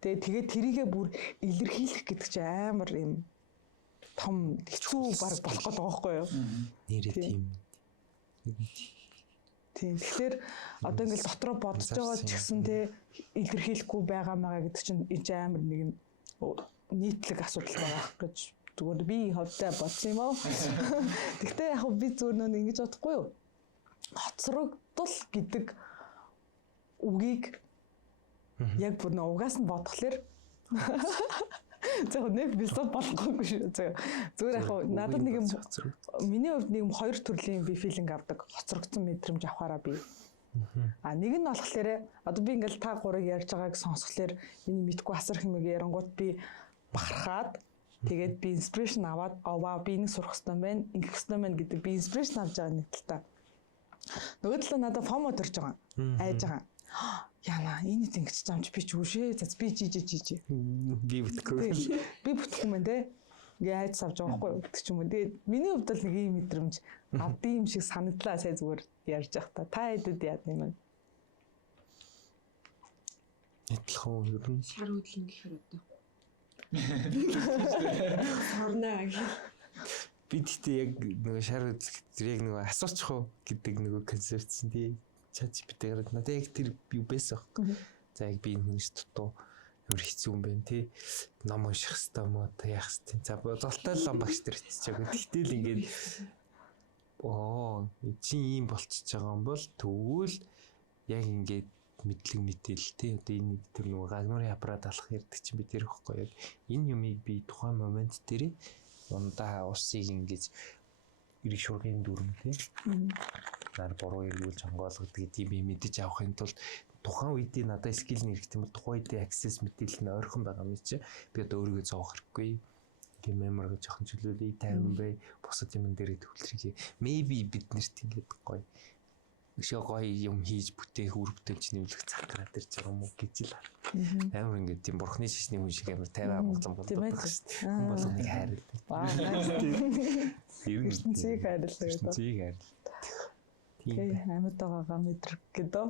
тэгээд тэрийгээ бүр илэрхийлэх гэдэг чинь амар юм том хэцүү баг болох гэдэг байгаа байхгүй юу? Нэрээ тийм. Тийм. Тэгэхээр одоо ингээл дотроо бодож байгаа ч гэсэн те илэрхийлэхгүй байгаа маа гэдэг чинь энэ амар нэг юм нийтлэг асуудал байгаа гэж зүгээр би хөвдөө бодсон юм аа. Гэхдээ яг би зүгээр нөө ингэж бодохгүй юу? Хоцрогдол гэдэг үгийг яг бүр нөө угаас нь бодхолоор зөв нэг бисо болохгүй шүү. Зүгээр яг надад нэг юм миний хувьд нэг юм хоёр төрлийн би филинг авдаг. Хоцрогдсон мэдрэмж авахаараа би. Нэг нь болохоор одоо би ингээл та гурыг ярьж байгааг сонсхолоор миний мэдгүй асар хэмээг ярангууд би бахархаад тэгээд би инспирэшн аваад би энийг сурах хэрэгтэй байна. Ингэх хэрэгтэй байна гэдэг би инспирэшн авч байгаа нэг талтай. Нөгөө талаа надад фомо төрж байгаа. Айж байгаа. Яна энийг ингэж замч би ч үшээ. За би жижиг. Би бүтгэхгүй. Би бүтгэхгүй мэн те. Ингээ айж савж байгаа байхгүй гэдэг ч юм уу. Тэгээд миний хувьд бол нэг ийм мэдрэмж авдсан юм шиг санагдлаа сая зүгээр ярьж байгаа та хэдэд яад юм бэ? Эдлхэн ер нь шар хөдлөн гэхээр одоо. Сорнаа гэх. Би тэгтээ яг нөгөө шар хөдлөх яг нөгөө асуучих уу гэдэг нөгөө концепт чинь тий. ChatGPT-ээр надад яг тэр юу байсан юм. За яг би энэ хүнээс дутуу амар хэцүү юм байна тий. Ном унших хэрэгтэй юм уу та яах хэрэгтэй. За золтой лам багш нар хэлчихэж байгаа. Тэгтэл ингээд чи ийм болчихж байгаа юм бол тэгвэл яг ингээд мэдлэг мэдээл тий. Одоо энэ тэр нөгөө гагнуурын аппарат алах ярьдаг чинь би тэр ихгүй яг энэ юмыг би тухайн момент дээр ундаа усыг ингээд эрг шургын дүрм тий. Нар буруу эргүүлж хангуулдаг гэдгийг би мэдэж авахын тулд тухайн үедээ надад скил нэрхт юм бол тухайн үедээ access мэдээлэл нь ойрхон байгаа юм чи би одоо өөрийгөө зоох хэрэггүй гээ memory жоохон чөлөөлөе 50 бай бусад юм дээр төвлөрье maybe бид нарт ингээд гоё гоё юм хийж бүтээх үр бүтээлч нэмлэх цаг гараад ирж байгаа юм уу гэж л амар ингээд тийм бурхны шишний хүн шиг амар 50 амгалан болдог шүү дээ хүн болгоныг хайрлаа ертөнцийг хайрлаа тийм амьд байгаагаа мэдрэг гэдэг.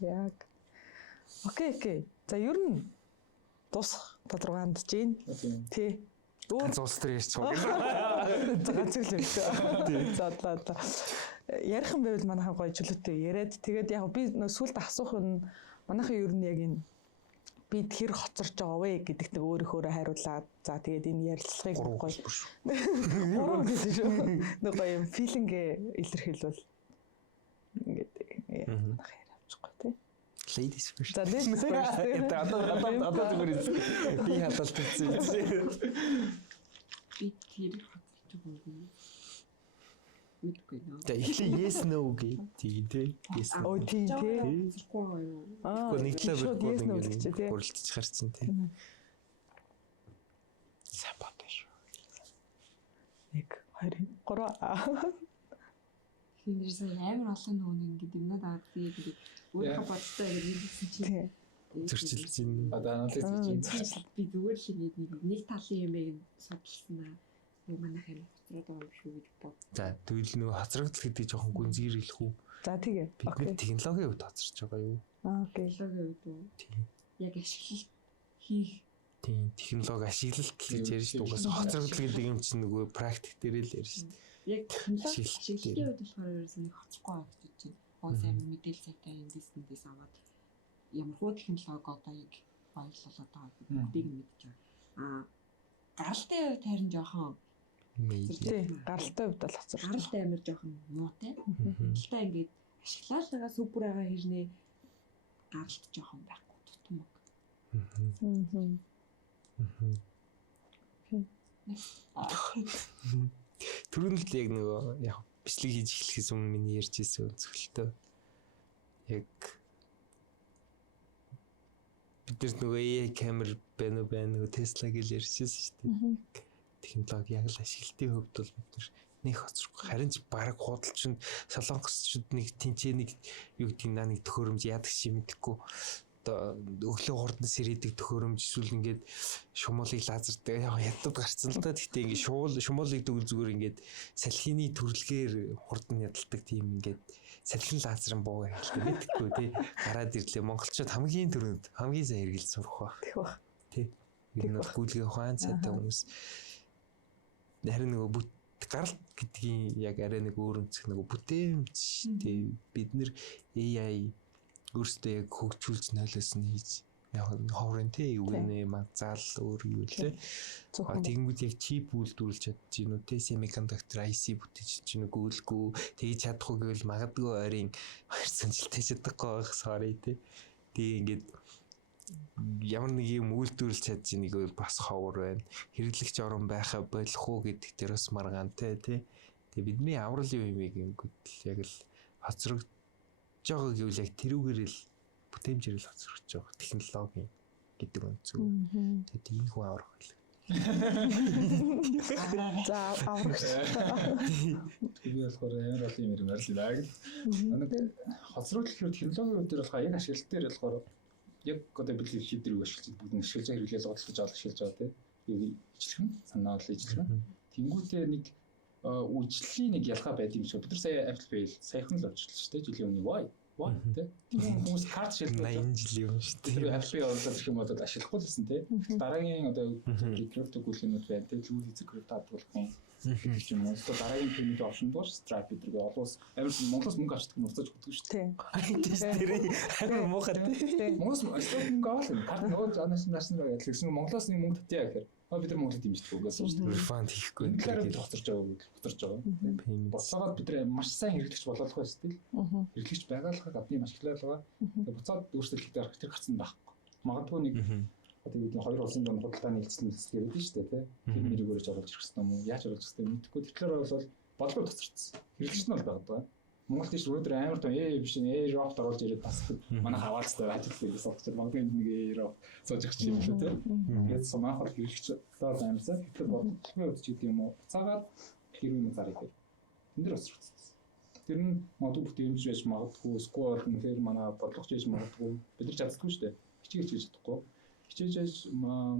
Яг. Окей. За ер нь дуусах тодорхой хандж байна. Тий. Ганц улс төр ярьж байгаа. Ганц л юм. За. Ярих юм байвал манайхан гоё чөлөөтэй яриад тэгээд яг би сүлд асуух нь манайхан ер нь яг энэ бид хэр хоцорч байгаа вэ гэдэгт нэг өөрийнхөө хариулаад за тэгээд энэ ярилцлагыг гоё гурав гэсэн шүү. Нэг гоё юм филингээ илэрхийлвэл ингээд манайхан яриавчихгүй тий. Ladies first. За ladies first. Одоо зүгээр би хадалт хийсэн. Би тэр хоцорч байгаа. Мэдгүй нөө. За эхлээ yes no гэдэг тий. Yes. Оо тий. Хоцорхгүй юу? Гэхдээ нэг талаа байхгүй гурилдчих харцсан тий. Сапаташ. 1 2 3 Хинэрсэн амар олон нөгөө ингээд юмнууд аваад тэгээд өөрийнхөө бодтой ингээд хэлсэн чинь зөрчилж ин. Одоо анализ хийж байна. Би зүгээр л ингээд нэг талын юмыг судалсан аа. Юу манайх юм хоцроод байгаа юм шүү гэдэг бод. За тэгвэл нөгөө хоцрогдол гэдэг жоохон гүнзгийрлэх үү? За тэгээ. Бид технологийн үед хоцорч байгаа юу? Окей. Технологийн үед үү? Тийм. Яг ашиглал хийх. Тийм, технологи ашиглалт гэж ярьж шүү. Угаас хоцрогдол гэдэг юм чинь нөгөө практик дээр л ярьж шүү. Яг технологи ашиглалтын үед болохоор ерөөсөө нэг хоцрохгүй байх гэж байна. Хоос амин мэдээлэл сайтай эндээс аваад ямар хуу технологи одоо яг баярлуулаад байгаа гэдгийг мэдж байгаа. Гаралтай үед харин жоохон гаралтай үед бол хоцорч. Гаралтай амир жоохон муутай. Гэтэл ингээд ашиглаад байгаа супер байгаа хэрнээ гаралт жоохон байхгүй тутам. Түрүүнд л яг нөгөө яг бичлэг хийж эхлэхээс өмнө миний ярьж ирсэн өнцгөлтөө яг бид нөгөө AI камер байна нөгөө Tesla гэж ярьжсэн шүү дээ. Технологи яг л ашиглалтын хувьд бол бид нэг хоцрохгүй харин ч баг худалчинд солонгосчууд нэг тэнцээ нэг юу гэдэг нэг төхөөрөмж яадаг чи мэдэхгүй өглөө хурдан сэрээдэг төхөөрөмж эсвэл ингээд шумуулыг лазертай ядууд гарцсан л та. Гэхдээ ингээд шумуулыг дүүл зүгээр ингээд салхины төрөлгээр хурдан ядалдаг тийм ингээд салхин лазерын буу хэлдэг мэдхгүй тий. Гараад ирлээ. Монголчууд хамгийн түрүүнд хамгийн сайн хэрэгэл сурах баг. Тий. Энэ бол гүйлгээ ухаан цайтай хүмүүс. Харин нөгөө гаралт гэдгийн яг арай нэг өөр өнцг нөгөө бүтээмж тий. Бид нэр AI өөртөө яг хөгжүүлж нойлоос нь хийж яг ховрын тий юу гэнэ заал өөр юу лээ. Тэгэнгүүт яг чип үйлдвэрлэж чадчих юм уу тий semiconductor IC бүтээж чинь гүйлгүй тэгж чадахгүй гэвэл магадгүй ойрын 200 жилтэй чадахгүй байх sorry тий. Тэгээ ингээд ямар нэг юм үйлдвэрлэж чадчих нэг бол бас ховор байна. Хэрэглэгч орон байхаа болох уу гэдэг дээр бас маргаантай тий. Тэгээ бидний аврал юм ингээд яг л хоцрог жоо гэвэл яг тэрүүгээр л бүтээмжээр л хоцрогч байгаа технологи гэдэг үнцүү. Тэгээд энэ хүн аврах байл. За аврагч. Би болохоор амар олон юм ярьлаа гэх. Манай хоцрогдол гэхээр технологийн дээр болохоор яг ашиглалт дээр болохоор яг одоо бид шийдвэрийг ашиглаж бүгд нь ашиглаж хэрэглээд бодлож ашиглаж байгаа тийм. Яг ижилхэн санаа бол ижилхэн. Тэнгүүтээ нэг үйлчлэлийн нэг ялгаа байд юм шиг. Бид нар сая Apple Pay саяхан л авчихлаа шүү дээ жилийн өмнө. What те. Хүмүүс карт шилжүүлж 80 жил юм шүү дээ. тэр хавшиг явуулаад гэх юм бол ашиглахгүй л байсан те. Дараагийн одоо крипто гүйлгэнүүд байна те. Лүүл эзэг крипто хадгалахын гэх юм уу. Одоо дараагийн payment option бол Stripe гэдэг олон улс амар Монголоос мөнгө авчдаг нь уцааж өгдөг шүү дээ. Тийм. Тэр амар муухай. Монголоос мөнгө авах карт нөгөө наашнаар яг гэсэн Монголоос нэг мөнгө татъя гэхээр бид нар Монголд дэмждэг үгээс шүү дээ. Refund хийхгүй Тэгэхээр хоцорч байгаа. Боцоод бид нар маш сайн хэрэглэгч болоолох байсан тийм. Хэрэглэгч байгаалахад гадны маш их байгаа. Тэгээ буцаад өөрсдөлтөд арах тэр гарцсан байхгүй. Магадгүй нэг одоо юу гэдэг хоёр улсын дунд худалдаа нийцсэн гэдэг шүү дээ тийм. Тэр нэрийг өөрөж оруулж ирэх гэсэн юм уу? Яаж оруулж ирэх гэсэн мэдэхгүй. Тэгэхээр бол бодлого тоцорцсон. Хэрэглэгч нь бол байгаа. Монголд тийш өнөөдөр амар том биш ропт оруулж ирээд бас манай хаваалцтай ажиллах гэсэн учраас магадгүй нэг роп сууж их юм шүү тийм. Тэгээд манайх бол хэрэглэгч доор амарсаа тэгэхээр бодлогын үз гэдэг юм уу? Буцаагаад хэрүүн зарыг хэр. Энд дэр усрагдсан. Тэр нь модуль бүтэмж байж магадгүй сквор үнэхээр манай бодлогоч хийж магадгүй бид нар чаддаггүй шүү дээ. Хичээж хийж чадахгүй. Хичээж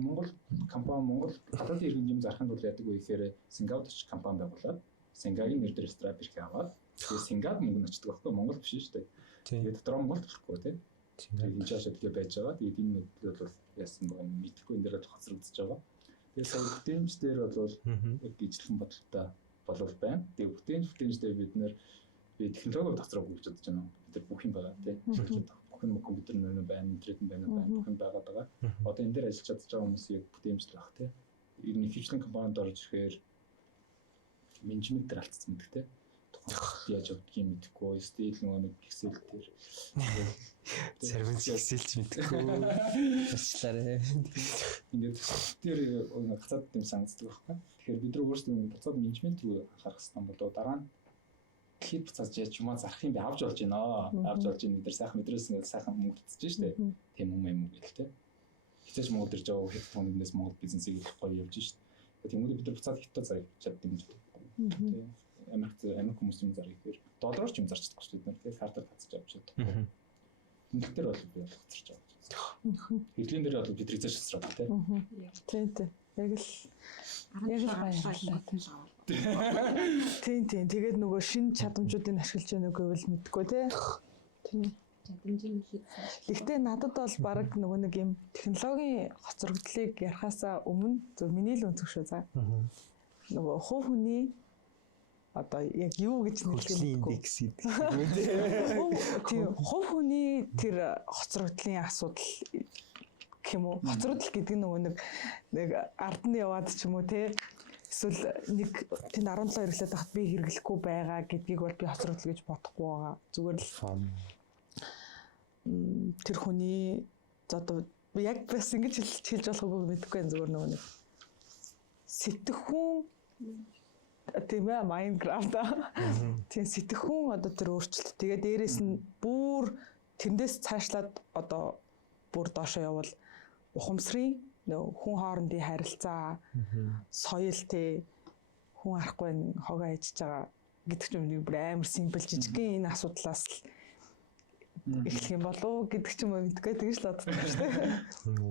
Монгол компани Монгол гадаадын иргэн юм зарахын тулд яадаг вэ гэхээр Сингапурч компани байгуулад Сингагийн нэр дээр Stripe ирэх яваад тэгээд Сингап мөнгө ночдөг байхгүй Монгол биш шүү дээ. Тэгээд дотроо Монголд болохгүй тийм. Тэгээд энэ чаашаа тэгээ байж байгаа. Тэгээд энэ нүдүүд бол яасан баг мэдхгүй энэ дээр л хоцрогдож байгаа. Тэгээд сая бүтээмж дээр бол яг ижлэхэн бодлоготой болов байна. Тэгээд бүтээмжтэй би технологи дотроо бүгж чадж байна. Бид нар бүх юм байгаа тийм. Бүх юм компьютер нэр байна, интернет байна, бүх юм байгаа. Одоо энэ дээр ажиллаж чадж байгаа хүмүүс яг бүтээмжлэл баг тийм. Ер нь хвчлэн компанид орж ирэхээр менежмент дээр алдсан мэт тийм. Яаж явдгийг мэдэхгүй, стил нэг Excel дээр сервис Excel ч мэдэхгүй. Ачлаарэ. Ингээд тэр гацаад юм санагддаг байхгүй. Тэгэхээр бид нар өөрсдөө буцаад менежмент рүү анхаарах хэрэгтэй болоо дараа нь хэд буцааж яаж юмаа зарах юм бэ авч болж байна. Авч болж энэ бид нар сайхан мэдрээсэн сайхан мөнгө татчих штэ. Тийм юм гэлтэй. Хитэж Монгол ирж байгаа хэд тоногнээс Монгол бизнесийг их гоё явж штэ. Тэнгүүд бид нар буцаад хятад заяа чаддаг юм шиг. Тийм. Америк хүмүүс юм зарах гэхээр доллараар ч юм зарч чадахгүй шүү дээ. Тэгээд картаар татчих авч чадахгүй. Тэмдэг дээр бол би болгоцорч байгаа. Хэдлийн дээр бол бид ризэж хэсрэг тийм. Тийм. Яг л баярлалаа. Тийм. Тэгээд нөгөө шинэ чадамжуудыг ашиглаж байгааг гэвэл мэдгүй тийм. Чадамжийн хийх. Гэхдээ надад бол баг нөгөө нэг юм технологийн хоцрогдлыг ярихаасаа өмнө зөв миний л өнцөг шүү за. Нөгөө хувь хүний одоо яг юу гэж нэрлэх юм бэ? Индекс гэдэг. Тийм хувь хүний тэр хоцрогдлын асуудал гэх юм уу? Хоцрогдол гэдэг нь нөгөө нэг ард нь яваад ч юм уу те эсвэл нэг тэнд 17 хэрэглээд байхад би хэрэглэхгүй байгаа гэдгийг бол би хоцрогдол гэж бодохгүй байгаа. Зүгээр л тэр хүний одоо яг бас ингэж хэлж болохгүй мэдэхгүй юм зүгээр нөгөө нэг сэтгэхүүн тийм ээ Minecraft тийм сэтгэхүүн одоо тэр өөрчлөлт тэгээ дээрэс нь бүр тэрнээс цаашлаад одоо бүр доошоо явбал ухамсарын хүн хоорондын харилцаа соёл те хүн арахгүй хогоо ээжж байгаа гэдэг ч юм бүр амар симпл жижигхэн энэ асуудлаас л эхлэх юм болов гэдэг ч юм уу мэдгүй тэгж л боддог шүү дээ.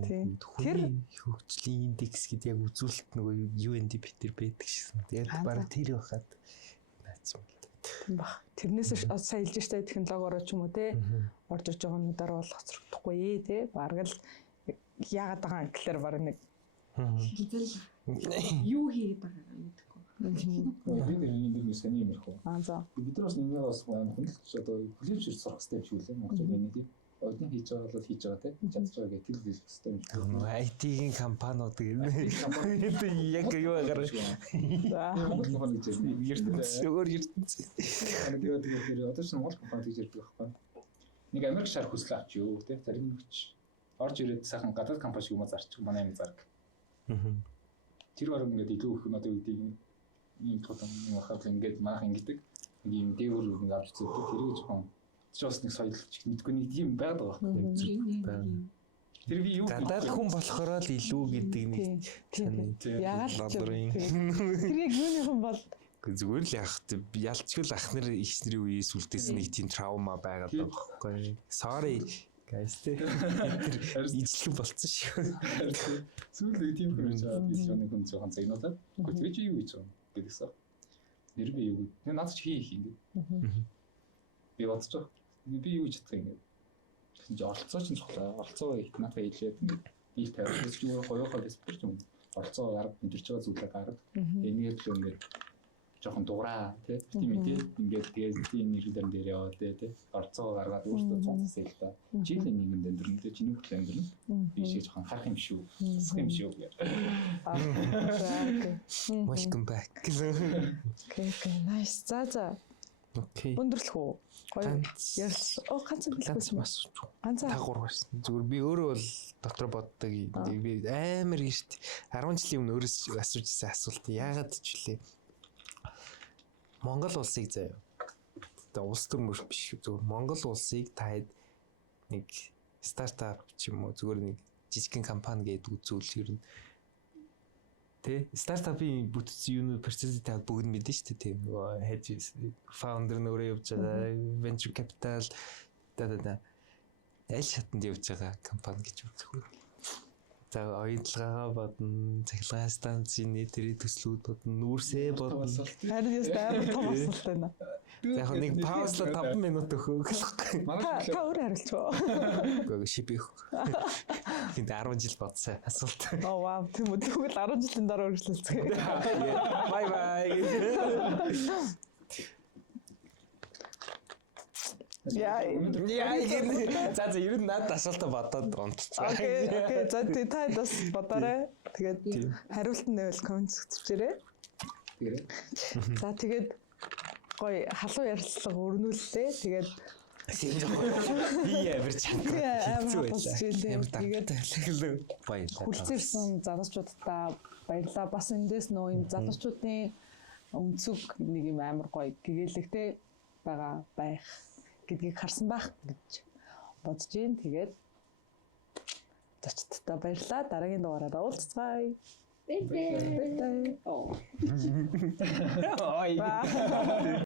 Тийм. Тэр хөгжлийн индекс гэдэг яг үзүүлэлт нөгөө UNDP дээр байдаг шсэн. Яг бараг тэр байхад наацсан байна. Тийм баг. Тэрнээс сая хэлж штэ технологиороо ч юм уу те орж иж байгаа нүдээр бол хоцрогдохгүй те бараг л яагаад байгаа гэхэлэр бараг нэг юу хийгээд байгаагаа мэдгүй. Би тэр энэ нэг сэний юм ярих уу? За. Бид нар бас нэг бас хөндлөж одоо хүлээж сурах хэрэгтэй юм шиг үлээ. Монголчууд энэ тийм одны хийж байгаа бол хийж байгаа тийм чадж байгаа гэх тэл хэрэгтэй юм шиг. IT-ийн компаниуд гэдэг яг юу агаар. За. Монгол компани гэж ярьдаг. Өөр ертөнц. Тэгээд одоо ч Монгол компани гэж ярьдаг байхгүй. Нэг Америк шар хүсэл авч юу тийм зарим нэгч орж ирээд сайхан гадаад компани шиг юм зарчих манай юм зарг. Тэр бараг ингээд илүү их надад юу гэдэг ийм тотом юм хахад ингээд манайх ингэдэг нэг юм дээгүүр нэг авч үздэг тэрийг жоохон бас нэг соёлч мэдгүй нэг юм байдаг байхгүй. Тэр би юу гадаад хүн болохоор л илүү гэдэг нэг яагаад тэр яг юуны хүн бол зүгээр л яах ялчгүй л ахнар их нэрийн үеэс үлдээс нэг тийм траума байгаад байгаа байхгүй. Sorry guys тэ ижлэг болцсон шүү. Сүүлдээ тийм хүмүүс аа би ч нэг хүн жоохон загнуулаад үгүй чи юу гэж байгаа гэдэгсэн. Нэр би юу нэ наад чи хийх ингэ. Би бодож байгаа. Би юу гэж чадах юм бэ? Тэгсэн чинь оролцоо чинь чухал. Оролцоо надад хэлээд ингээд ил тавьчихсан ч өөр хоёроо хэлбэр юм. Оролцоо арга мэдэрч байгаа зүйлээ гарга. Энийг л ингээд жоохон дуурай тий. Тийм ингээд тэгээд тийм нэрдэн дээр яваа тий. Оролцоо гаргаад өөртөө цонцос хэл та. Жил нэгэнд амьдрын тий. Чиний хөдөл амьдрын. Би шиг жоохон харах юм шүү. Тасах юм шүү гэх. Welcome back. Окей, nice. За. Окей. Өндөрлөх үү? Гоё ярилсан. Ганц хэлсэн бас. Ганц тагуур байсан. Зүгээр би өөрөө бол дотроо боддог. Би амар ийшт 10 жилийн өмнө өөрөөс асуужсэн асуулт. Яагаад ч үлээ. Монгол улсыг заяа. Тэгээ улс төр мөр биш. Зүгээр Монгол улсыг таад нэг стартап ч юм уу зүгээр нэг жижигхэн компани гэдэг үзүүл ер нь тэ стартапын бүтцийн юу процессыг та бүгд мэднэ шүү дээ. Тийм нөгөө hedge founder нөрөө явж байгаа venture capital аль шатанд явж байгаа компани гэж үзэх үү. За оюутлагаа бодно, цахилгаан станцын нийтэрийн төслүүд бодно, нүүрсээ бодно. Харин яст амар том асуулт байна. Яг нэг паузла 5 минут өгөх. Та өөр хариулчихоо. Гэхдээ шипэх. Энд 10 жил бодсон асуулт. Оо вау, тийм үү. Тэгвэл 10 жилийн дараа үргэлжлүүлцгээе. Bye bye. Яа, за ер нь надад асуултаа бодоод онцлоо. Окей. За та бас бодоорой. Тэгээд хариулт нь байвал комент хэвчээрээ. За тэгээд гоё халуун ярилцлага өрнүүллээ. Тэгээд би ямар чанга тэгээд баярлалаа. Хүлцээрсэн залуучуудаа баярлалаа. Бас эндээс нөө юм залуучуудын өнцөг нэг юм амар гоё гэгээлэгтэй байгаа байх гэдгийг харсан байх гэж бодож байна. Тэгээд зочдтой баярлалаа. Дараагийн дугаараараа уулзцгаая. Бай. Ой.